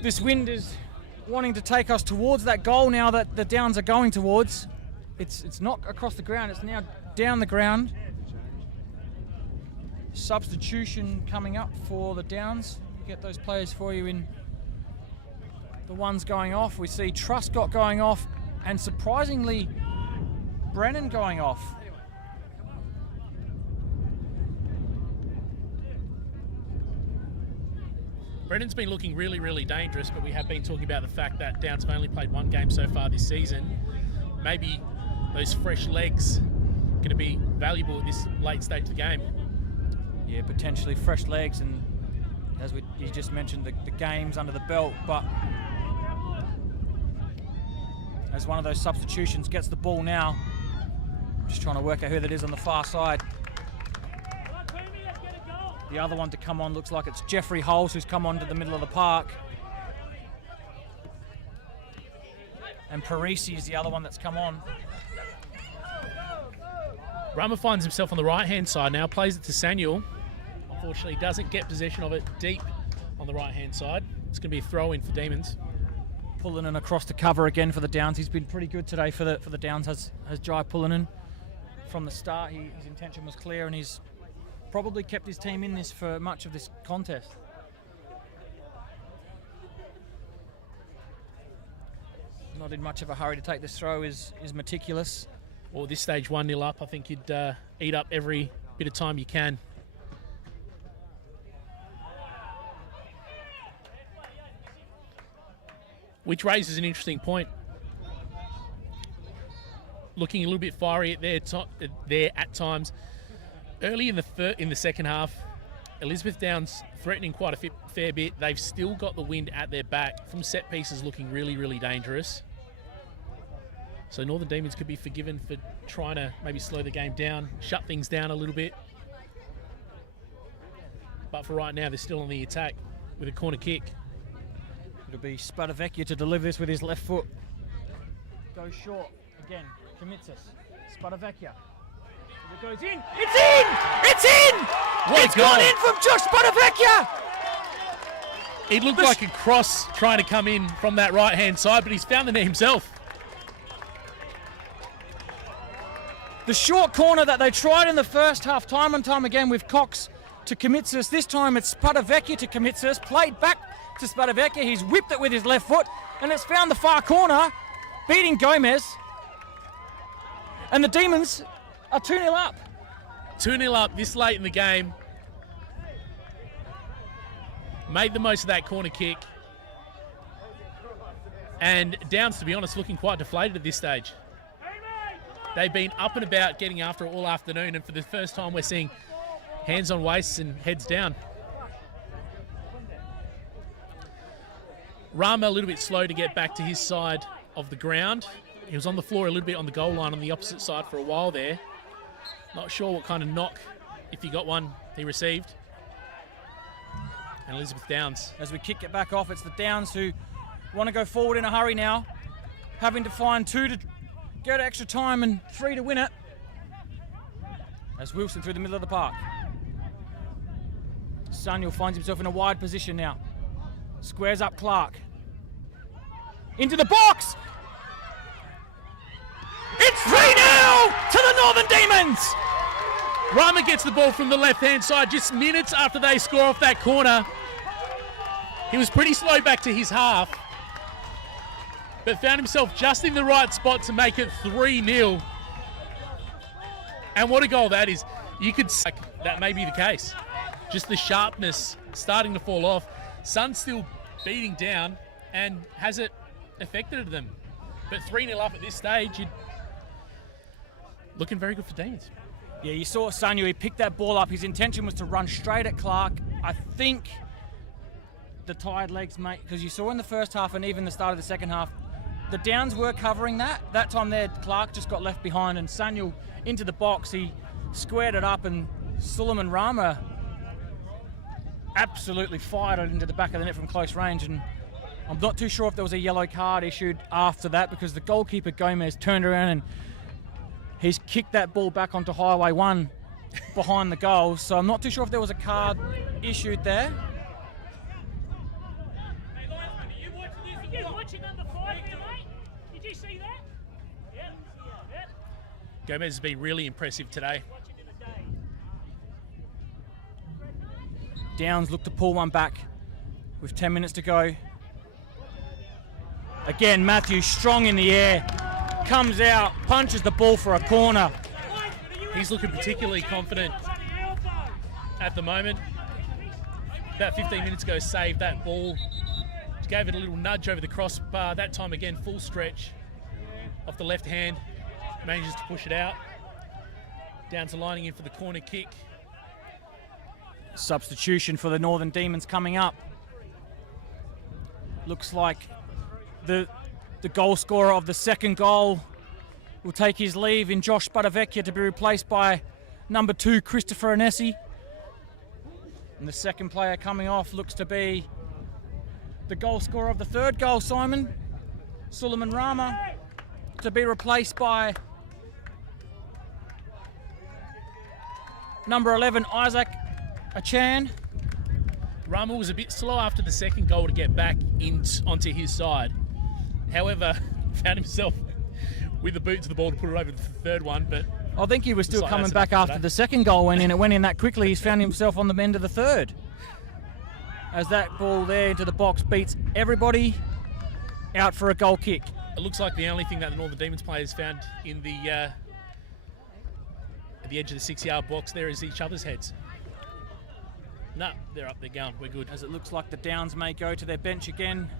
this wind is wanting to take us towards that goal now that the Downs are going towards. It's not across the ground, it's now down the ground. Substitution coming up for the Downs. Get those players for you in the ones going off. We see Truscott going off, and surprisingly Brennan going off. Brennan's been looking really, really dangerous, but we have been talking about the fact that Downs have only played one game so far this season. Maybe those fresh legs are going to be valuable at this late stage of the game. Yeah, potentially fresh legs, and as you just mentioned, the games under the belt, but as one of those substitutions gets the ball now, just trying to work out who that is on the far side. The other one to come on looks like it's Jeffrey Hulse, who's come on to the middle of the park. And Parisi is the other one that's come on. Rama finds himself on the right-hand side now, plays it to Samuel. Unfortunately, doesn't get possession of it deep on the right-hand side. It's going to be a throw-in for Demons. Pullinen across the cover again for the Downs. He's been pretty good today for the Downs, has Jai Pullinen. From the start, his intention was clear, and he's probably kept his team in this for much of this contest. Not in much of a hurry to take this throw, is meticulous. Well, at this stage, 1-0 up, I think you'd eat up every bit of time you can. Which raises an interesting point. Looking a little bit fiery at there at times. Early in the second half, Elizabeth Downs threatening quite a fair bit. They've still got the wind at their back. From set pieces looking really, really dangerous. So Northern Demons could be forgiven for trying to maybe slow the game down, shut things down a little bit. But for right now, they're still on the attack with a corner kick. It'll be Spadavecchia to deliver this with his left foot. Goes short again, commits us. Spadavecchia. It goes in. It's in! It's in! What it's a goal. gone in from Josh Spadavecchia! It looked like a cross trying to come in from that right-hand side, but he's found the net himself. The short corner that they tried in the first half, time and time again with Cox to Commitsis. This time it's Spadavecchia to Commitsis. Played back to Spadavecchia. He's whipped it with his left foot, and it's found the far corner, beating Gomez. And the Demons are 2-0 up. 2-0 up this late in the game. Made the most of that corner kick. And Downs, to be honest, looking quite deflated at this stage. They've been up and about getting after it all afternoon, and for the first time we're seeing hands on waists and heads down. Rama a little bit slow to get back to his side of the ground. He was on the floor a little bit on the goal line on the opposite side for a while there. Not sure what kind of knock, if he got one, he received. And Elizabeth Downs. As we kick it back off, it's the Downs who want to go forward in a hurry now, having to find 2 to go to extra time and 3 to win it. As Wilson through the middle of the park. Samuel finds himself in a wide position now. Squares up Clark. Into the box! It's 3-0 to the Northern Demons! Rama gets the ball from the left-hand side just minutes after they score off that corner. He was pretty slow back to his half. but found himself just in the right spot to make it 3-0. And what a goal that is. You could say that may be the case. Just the sharpness starting to fall off. Sun still beating down, and has it affected them? But 3-0 up at this stage, looking very good for Demons. Yeah, you saw Sanyu, he picked that ball up. His intention was to run straight at Clark. I think the tired legs, mate, because you saw in the first half and even the start of the second half, the Downs were covering that. That time there, Clark just got left behind, and Sanyu into the box. He squared it up, and Suleiman Rama absolutely fired it into the back of the net from close range. And I'm not too sure if there was a yellow card issued after that, because the goalkeeper Gomez turned around and he's kicked that ball back onto Highway 1 behind the goal. So I'm not too sure if there was a card issued there. Hey, Linesman, are you watching this? Are you watching number 5 there, mate? Did you see that? Yep. Gomez has been really impressive today. Watching in the day. Downs look to pull one back with 10 minutes to go. Again, Matthews strong in the air, comes out, punches the ball for a corner. He's looking particularly confident at the moment. About 15 minutes ago, saved that ball. Gave it a little nudge over the crossbar. That time again, full stretch off the left hand. Manages to push it out. Downs are lining in for the corner kick. Substitution for the Northern Demons coming up. Looks like the goal scorer of the second goal will take his leave in Josh Spadavecchia to be replaced by number 2, Christopher Anesi. And the second player coming off looks to be the goal scorer of the third goal, Simon, Suleiman Rama, to be replaced by number 11, Isaac Achan. Rama was a bit slow after the second goal to get back onto his side. However, found himself with the boot to the ball to put it over the third one, but I think he was still like coming that's back enough after today. the second goal went in. It went in that quickly. He's found himself on the end of the third. As that ball there into the box beats everybody, out for a goal kick. it looks like the only thing that the Northern Demons players found in the at the edge of the 6-yard box there is each other's heads. No, they're up, they're going, we're good. As it looks like the Downs may go to their bench again.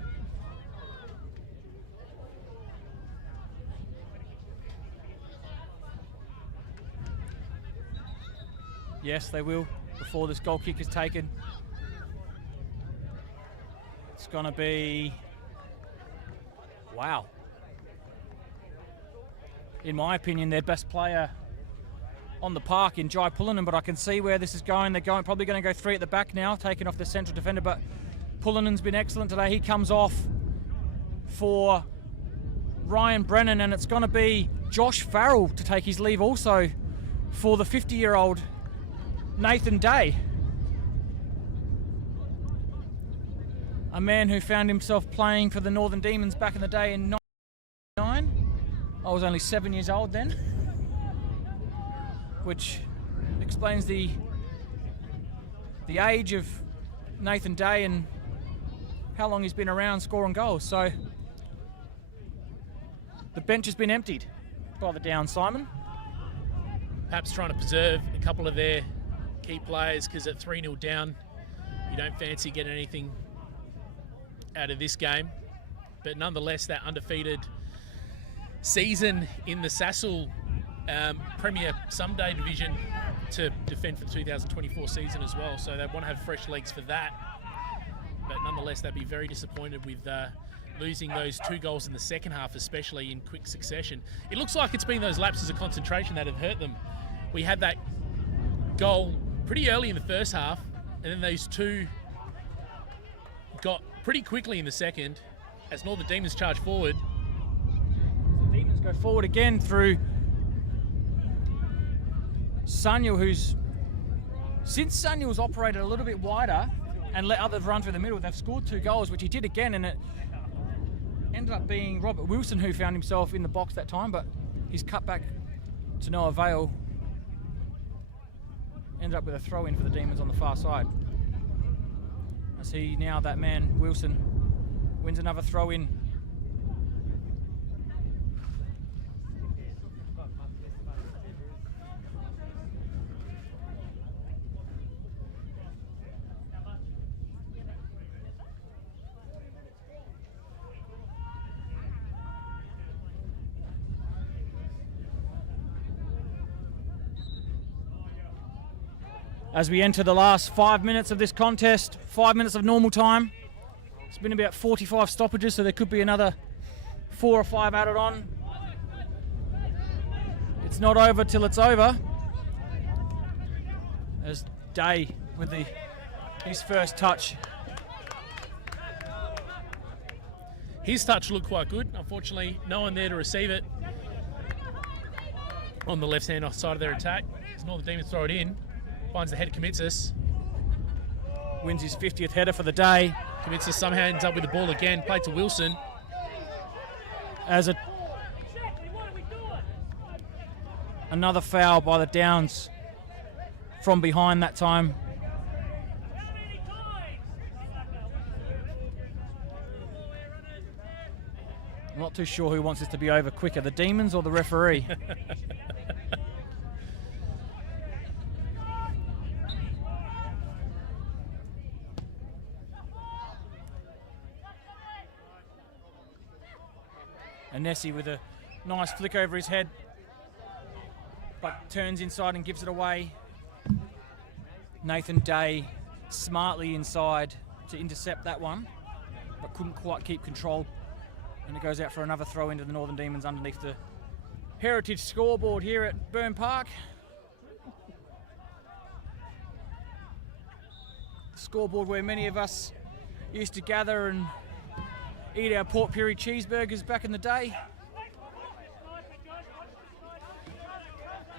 Yes, they will, before this goal kick is taken. It's going to be... wow. In my opinion, their best player on the park in Jai Pullinen, but I can see where this is going. They're probably going to go 3 at the back now, taking off the central defender, but Pullinen's been excellent today. He comes off for Ryan Brennan, and it's going to be Josh Farrell to take his leave also for the 50-year-old Nathan Day. A man who found himself playing for the Northern Demons back in the day in 99. I was only 7 years old then, which explains the age of Nathan Day and how long he's been around scoring goals. So the bench has been emptied by the Downs, Simon. Perhaps trying to preserve a couple of their key players, because at 3-0 down, you don't fancy getting anything out of this game. But nonetheless, that undefeated season in the Sassel Premier Sunday Division to defend for the 2024 season as well. So they want to have fresh legs for that. But nonetheless, they'd be very disappointed with losing those 2 goals in the second half, especially in quick succession. It looks like it's been those lapses of concentration that have hurt them. We had that goal pretty early in the first half, and then those 2 got pretty quickly in the second as Northern Demons charge forward. The Demons go forward again through Sanyal, who's, since Sanyal's operated a little bit wider and let others run through the middle, they've scored 2 goals, which he did again, and it ended up being Robert Wilson who found himself in the box that time, but he's cut back to no avail. Ended up with a throw-in for the Demons on the far side. I see now that man, Wilson, wins another throw-in. as we enter the last 5 minutes of this contest. 5 minutes of normal time. It's been about 45 stoppages, so there could be another 4 or 5 added on. It's not over till it's over. As Day with his first touch. His touch looked quite good. Unfortunately, no one there to receive it on the left-hand side of their attack. As Northern Demons throw it in. Finds the head of Comitsas. Wins his 50th header for the day. Comitsas somehow ends up with the ball again. Played to Wilson. As another foul by the Downs from behind that time. I'm not too sure who wants this to be over quicker, the Demons or the referee. Anesi with a nice flick over his head, but turns inside and gives it away. Nathan Day smartly inside to intercept that one, but couldn't quite keep control. And it goes out for another throw into the Northern Demons underneath the Heritage scoreboard here at Burn Park. Scoreboard where many of us used to gather and eat our Port Pirie cheeseburgers back in the day.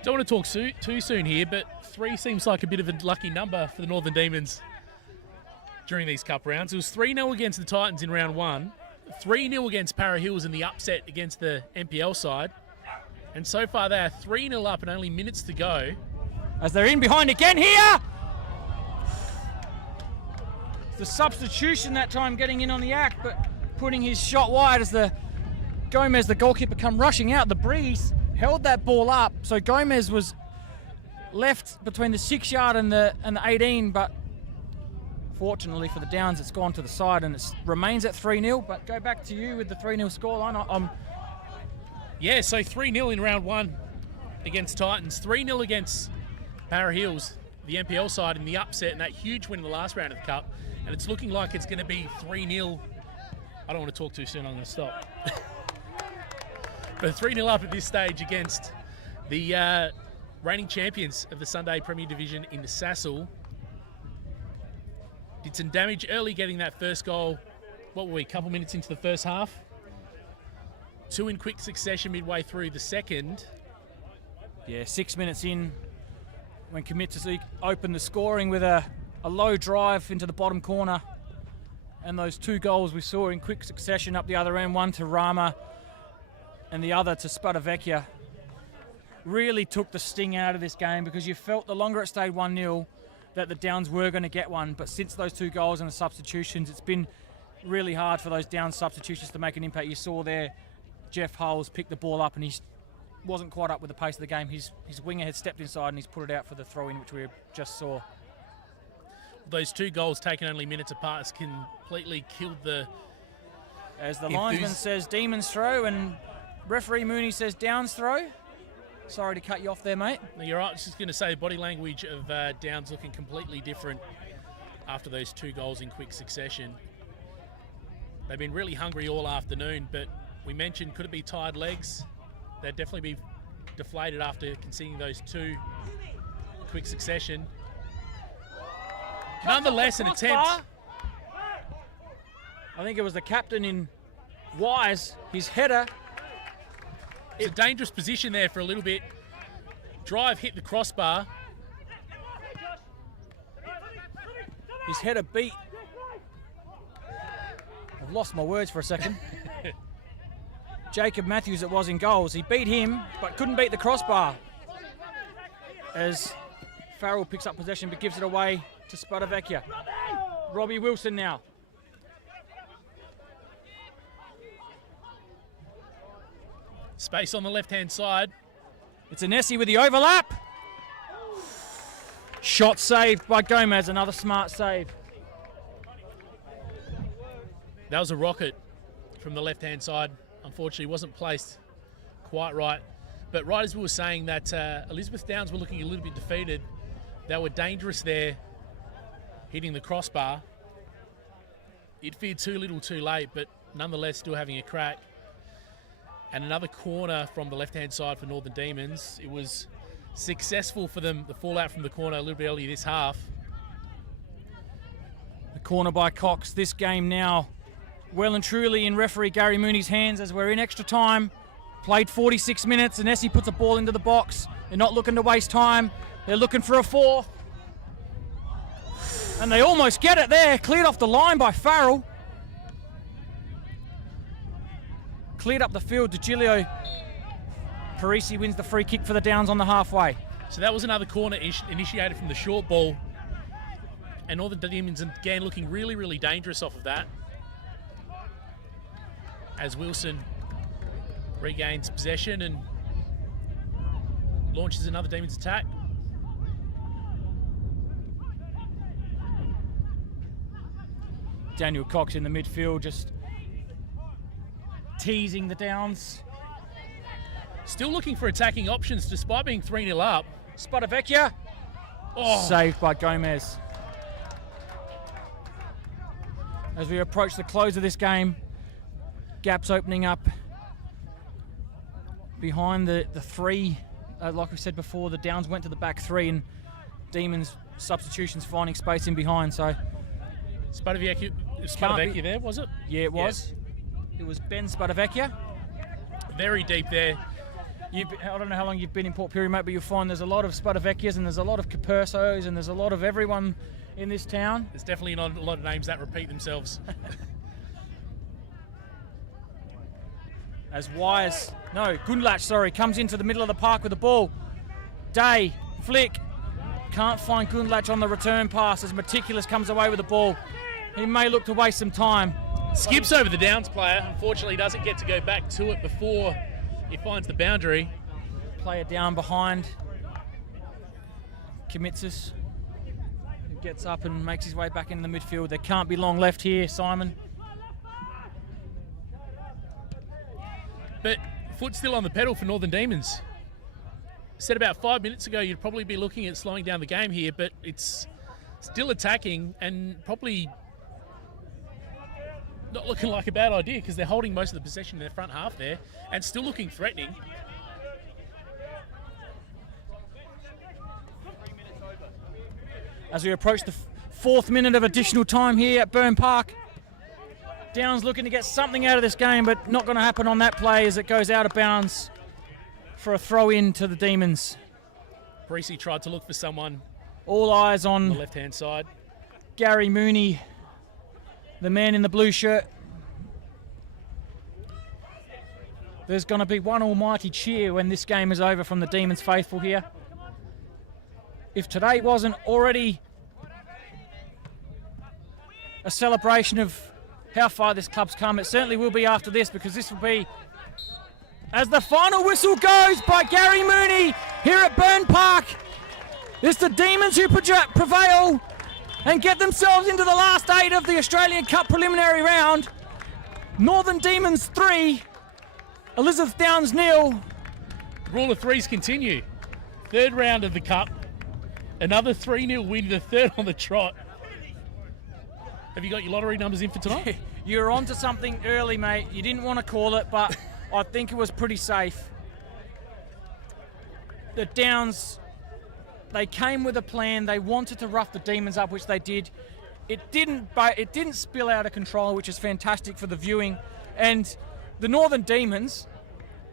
Don't want to talk too soon here, but 3 seems like a bit of a lucky number for the Northern Demons during these cup rounds. It was 3-0 against the Titans in round 1, 3-0 against Para Hills in the upset against the NPL side, and so far they are 3-0 up and only minutes to go. As they're in behind again here! The substitution that time getting in on the act, but putting his shot wide as the Gomez, the goalkeeper, come rushing out. The breeze held that ball up, so Gomez was left between the 6-yard and the 18, but fortunately for the Downs, it's gone to the side and it remains at 3-0. But go back to you with the 3-0 scoreline. Yeah, so 3-0 in round 1 against Titans, 3-0 against Para Hills, the NPL side, in the upset and that huge win in the last round of the Cup. And it's looking like it's going to be 3-0. I don't want to talk too soon, I'm going to stop. But 3-0 up at this stage against the reigning champions of the Sunday Premier Division in Sassel. Did some damage early getting that first goal. What were we, a couple minutes into the first half? 2 in quick succession midway through the second. Yeah, 6 minutes in when Comitsas opened the scoring with a low drive into the bottom corner. And those 2 goals we saw in quick succession up the other end, one to Rama and the other to Spadavecchia, really took the sting out of this game, because you felt the longer it stayed 1-0 that the Downs were going to get one. But since those 2 goals and the substitutions, it's been really hard for those Downs substitutions to make an impact. You saw there Jeff Hulls pick the ball up and he wasn't quite up with the pace of the game. His winger had stepped inside and he's put it out for the throw-in, which we just saw. Those 2 goals taken only minutes apart has completely killed the... As the linesman says Demons throw and referee Mooney says Downs throw. Sorry to cut you off there, mate. No, you're right. I was just going to say body language of Downs looking completely different after those 2 goals in quick succession. They've been really hungry all afternoon, but we mentioned, could it be tired legs? They'd definitely be deflated after conceding those 2 quick succession. Nonetheless, an attempt. I think it was the captain in Wise, his header. It's a dangerous position there for a little bit. Drive hit the crossbar. His header beat. I've lost my words for a second. Jacob Matthews, it was in goals. He beat him, but couldn't beat the crossbar. As Farrell picks up possession, but gives it away to Spadavecchia. Robbie Wilson now. Space on the left-hand side. It's Anesi with the overlap. Shot saved by Gomez, another smart save. That was a rocket from the left-hand side. Unfortunately, wasn't placed quite right. But right as we were saying that Elizabeth Downs were looking a little bit defeated, They were dangerous there, hitting the crossbar. It feared too little too late, but nonetheless still having a crack. And another corner from the left-hand side for Northern Demons. It was successful for them, the fallout from the corner a little bit earlier this half. The corner by Cox. This game now well and truly in referee Gary Mooney's hands as we're in extra time. Played 46 minutes and Essie puts a ball into the box. They're not looking to waste time. They're looking for a fourth. And they almost get it there. Cleared off the line by Farrell. Cleared up the field. DeGilio. Parisi wins the free kick for the Downs on the halfway. So that was another corner initiated from the short ball. And Northern Demons again looking really, really dangerous off of that. As Wilson regains possession and launches another Demons attack. Daniel Cox in the midfield just teasing the Downs. Still looking for attacking options despite being 3-0 up. Spadavecchia. Saved by Gomez. As we approach the close of this game, gaps opening up behind the three. Like we said before, the Downs went to the back three and Demons substitutions finding space in behind. So Spadavecchia there, was it? Yeah, it was. Yes. It was Ben Spadavecchia. Very deep there. I don't know how long you've been in Port Pirie, mate, but you'll find there's a lot of Spadavecchias and there's a lot of Capursos and there's a lot of everyone in this town. There's definitely not a lot of names that repeat themselves. As Gundlach, comes into the middle of the park with the ball. Day, flick, can't find Gundlach on the return pass as Meticulous comes away with the ball. He may look to waste some time. Skips over the Downs player. Unfortunately, doesn't get to go back to it before he finds the boundary. Player down behind. Kimitsis, who gets up and makes his way back into the midfield. There can't be long left here, Simon. But foot still on the pedal for Northern Demons. Said about 5 minutes ago you'd probably be looking at slowing down the game here, but it's still attacking and probably not looking like a bad idea because they're holding most of the possession in their front half there and still looking threatening. As we approach the fourth minute of additional time here at Burn Park, Downs looking to get something out of this game, but not going to happen on that play as it goes out of bounds for a throw-in to the Demons. Parisi tried to look for someone All eyes on on the left-hand side. Gary Mooney, the man in the blue shirt. There's going to be one almighty cheer when this game is over from the Demons faithful here. If today wasn't already a celebration of how far this club's come, it certainly will be after this, because this will be, as the final whistle goes by Gary Mooney here at Burn Park, it's the Demons who prevail and get themselves into the last 8 of the Australian Cup preliminary round. Northern Demons 3, Elizabeth Downs 0. Rule of threes continue. Third round of the Cup. Another 3-0 win, the third on the trot. Have you got your lottery numbers in for tonight? You're on to something early, mate. You didn't want to call it, but I think it was pretty safe. The Downs, they came with a plan. They wanted to rough the Demons up, which they did. It didn't spill out of control, which is fantastic for the viewing. And the Northern Demons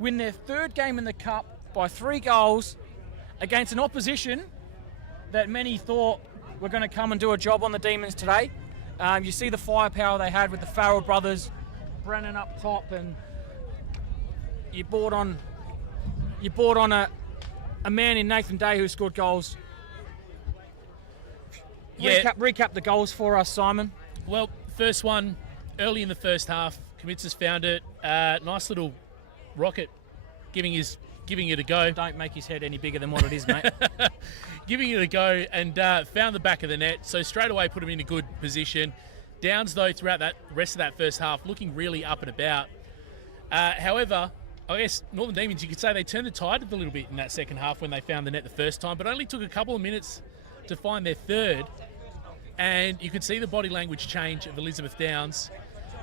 win their third game in the Cup by 3 goals against an opposition that many thought were going to come and do a job on the Demons today. You see the firepower they had with the Farrell brothers, Brennan up top, and you brought on a man in Nathan Day who scored goals. Yeah. Recap the goals for us, Simon. Well, first one, early in the first half, Kamitzis found it. Nice little rocket, giving it a go. Don't make his head any bigger than what it is, mate. Giving it a go and found the back of the net. So straight away put him in a good position. Downs, though, throughout that rest of that first half, looking really up and about. However, I guess Northern Demons, you could say they turned the tide a little bit in that second half when they found the net the first time, but only took a couple of minutes to find their third, and you could see the body language change of Elizabeth Downs.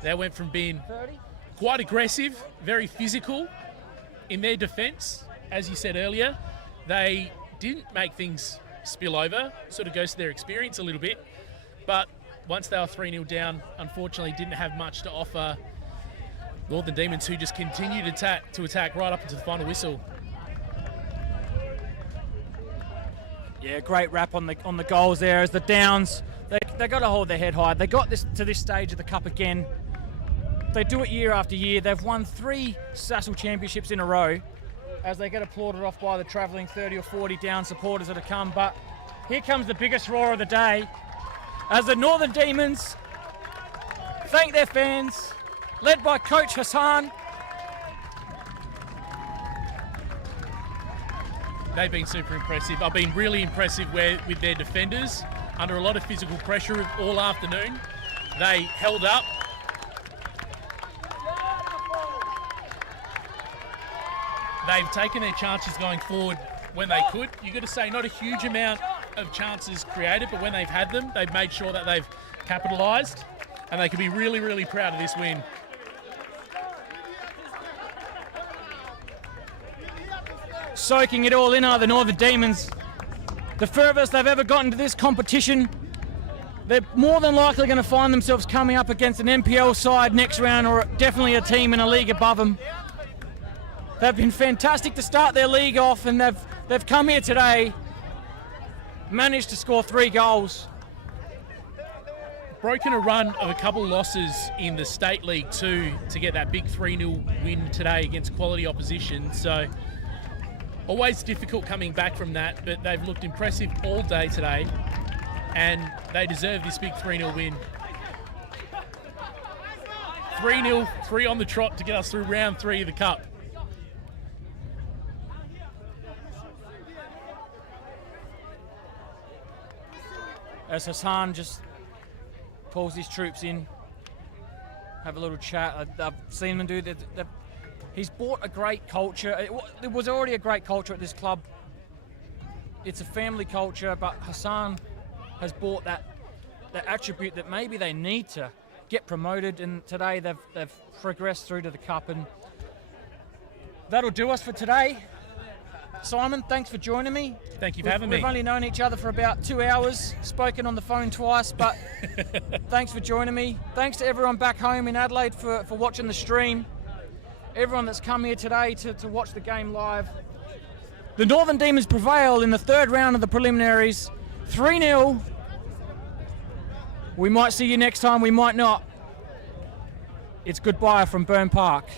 They went from being quite aggressive, very physical in their defence. As you said earlier, they didn't make things spill over, sort of goes to their experience a little bit, but once they were 3-0 down, unfortunately didn't have much to offer Northern Demons, who just continued to attack right up into the final whistle. Yeah, great wrap on the goals there as the Downs, they got to hold their head high. They got to this stage of the Cup again. They do it year after year. They've won 3 Sassel Championships in a row as they get applauded off by the travelling 30 or 40 Down supporters that have come. But here comes the biggest roar of the day as the Northern Demons thank their fans, led by Coach Hassan. They've been super impressive. I've been really impressive with their defenders. Under a lot of physical pressure all afternoon, they held up. They've taken their chances going forward when they could. You've got to say, not a huge amount of chances created, but when they've had them, they've made sure that they've capitalised, and they can be really, really proud of this win. Soaking it all in are the Northern Demons. The furthest they've ever gotten to this competition. They're more than likely going to find themselves coming up against an NPL side next round, or definitely a team in a league above them. They've been fantastic to start their league off, and they've come here today, managed to score 3 goals. Broken a run of a couple losses in the State League too to get that big 3-0 win today against quality opposition. So always difficult coming back from that, but they've looked impressive all day today, and they deserve this big 3-0 win. 3-0, 3 on the trot to get us through round 3 of the Cup. As Hassan just pulls his troops in, have a little chat. I've seen him do that. He's brought a great culture. It was already a great culture at this club. It's a family culture, but Hassan has brought that attribute that maybe they need to get promoted, and today they've progressed through to the Cup, and that'll do us for today. Simon, thanks for joining me. Thank you for having me. We've only known each other for about 2 hours, spoken on the phone twice, but thanks for joining me. Thanks to everyone back home in Adelaide for watching the stream. Everyone that's come here today to watch the game live. The Northern Demons prevail in the 3rd round of the preliminaries, 3-0. We might see you next time, we might not. It's goodbye from Burn Park.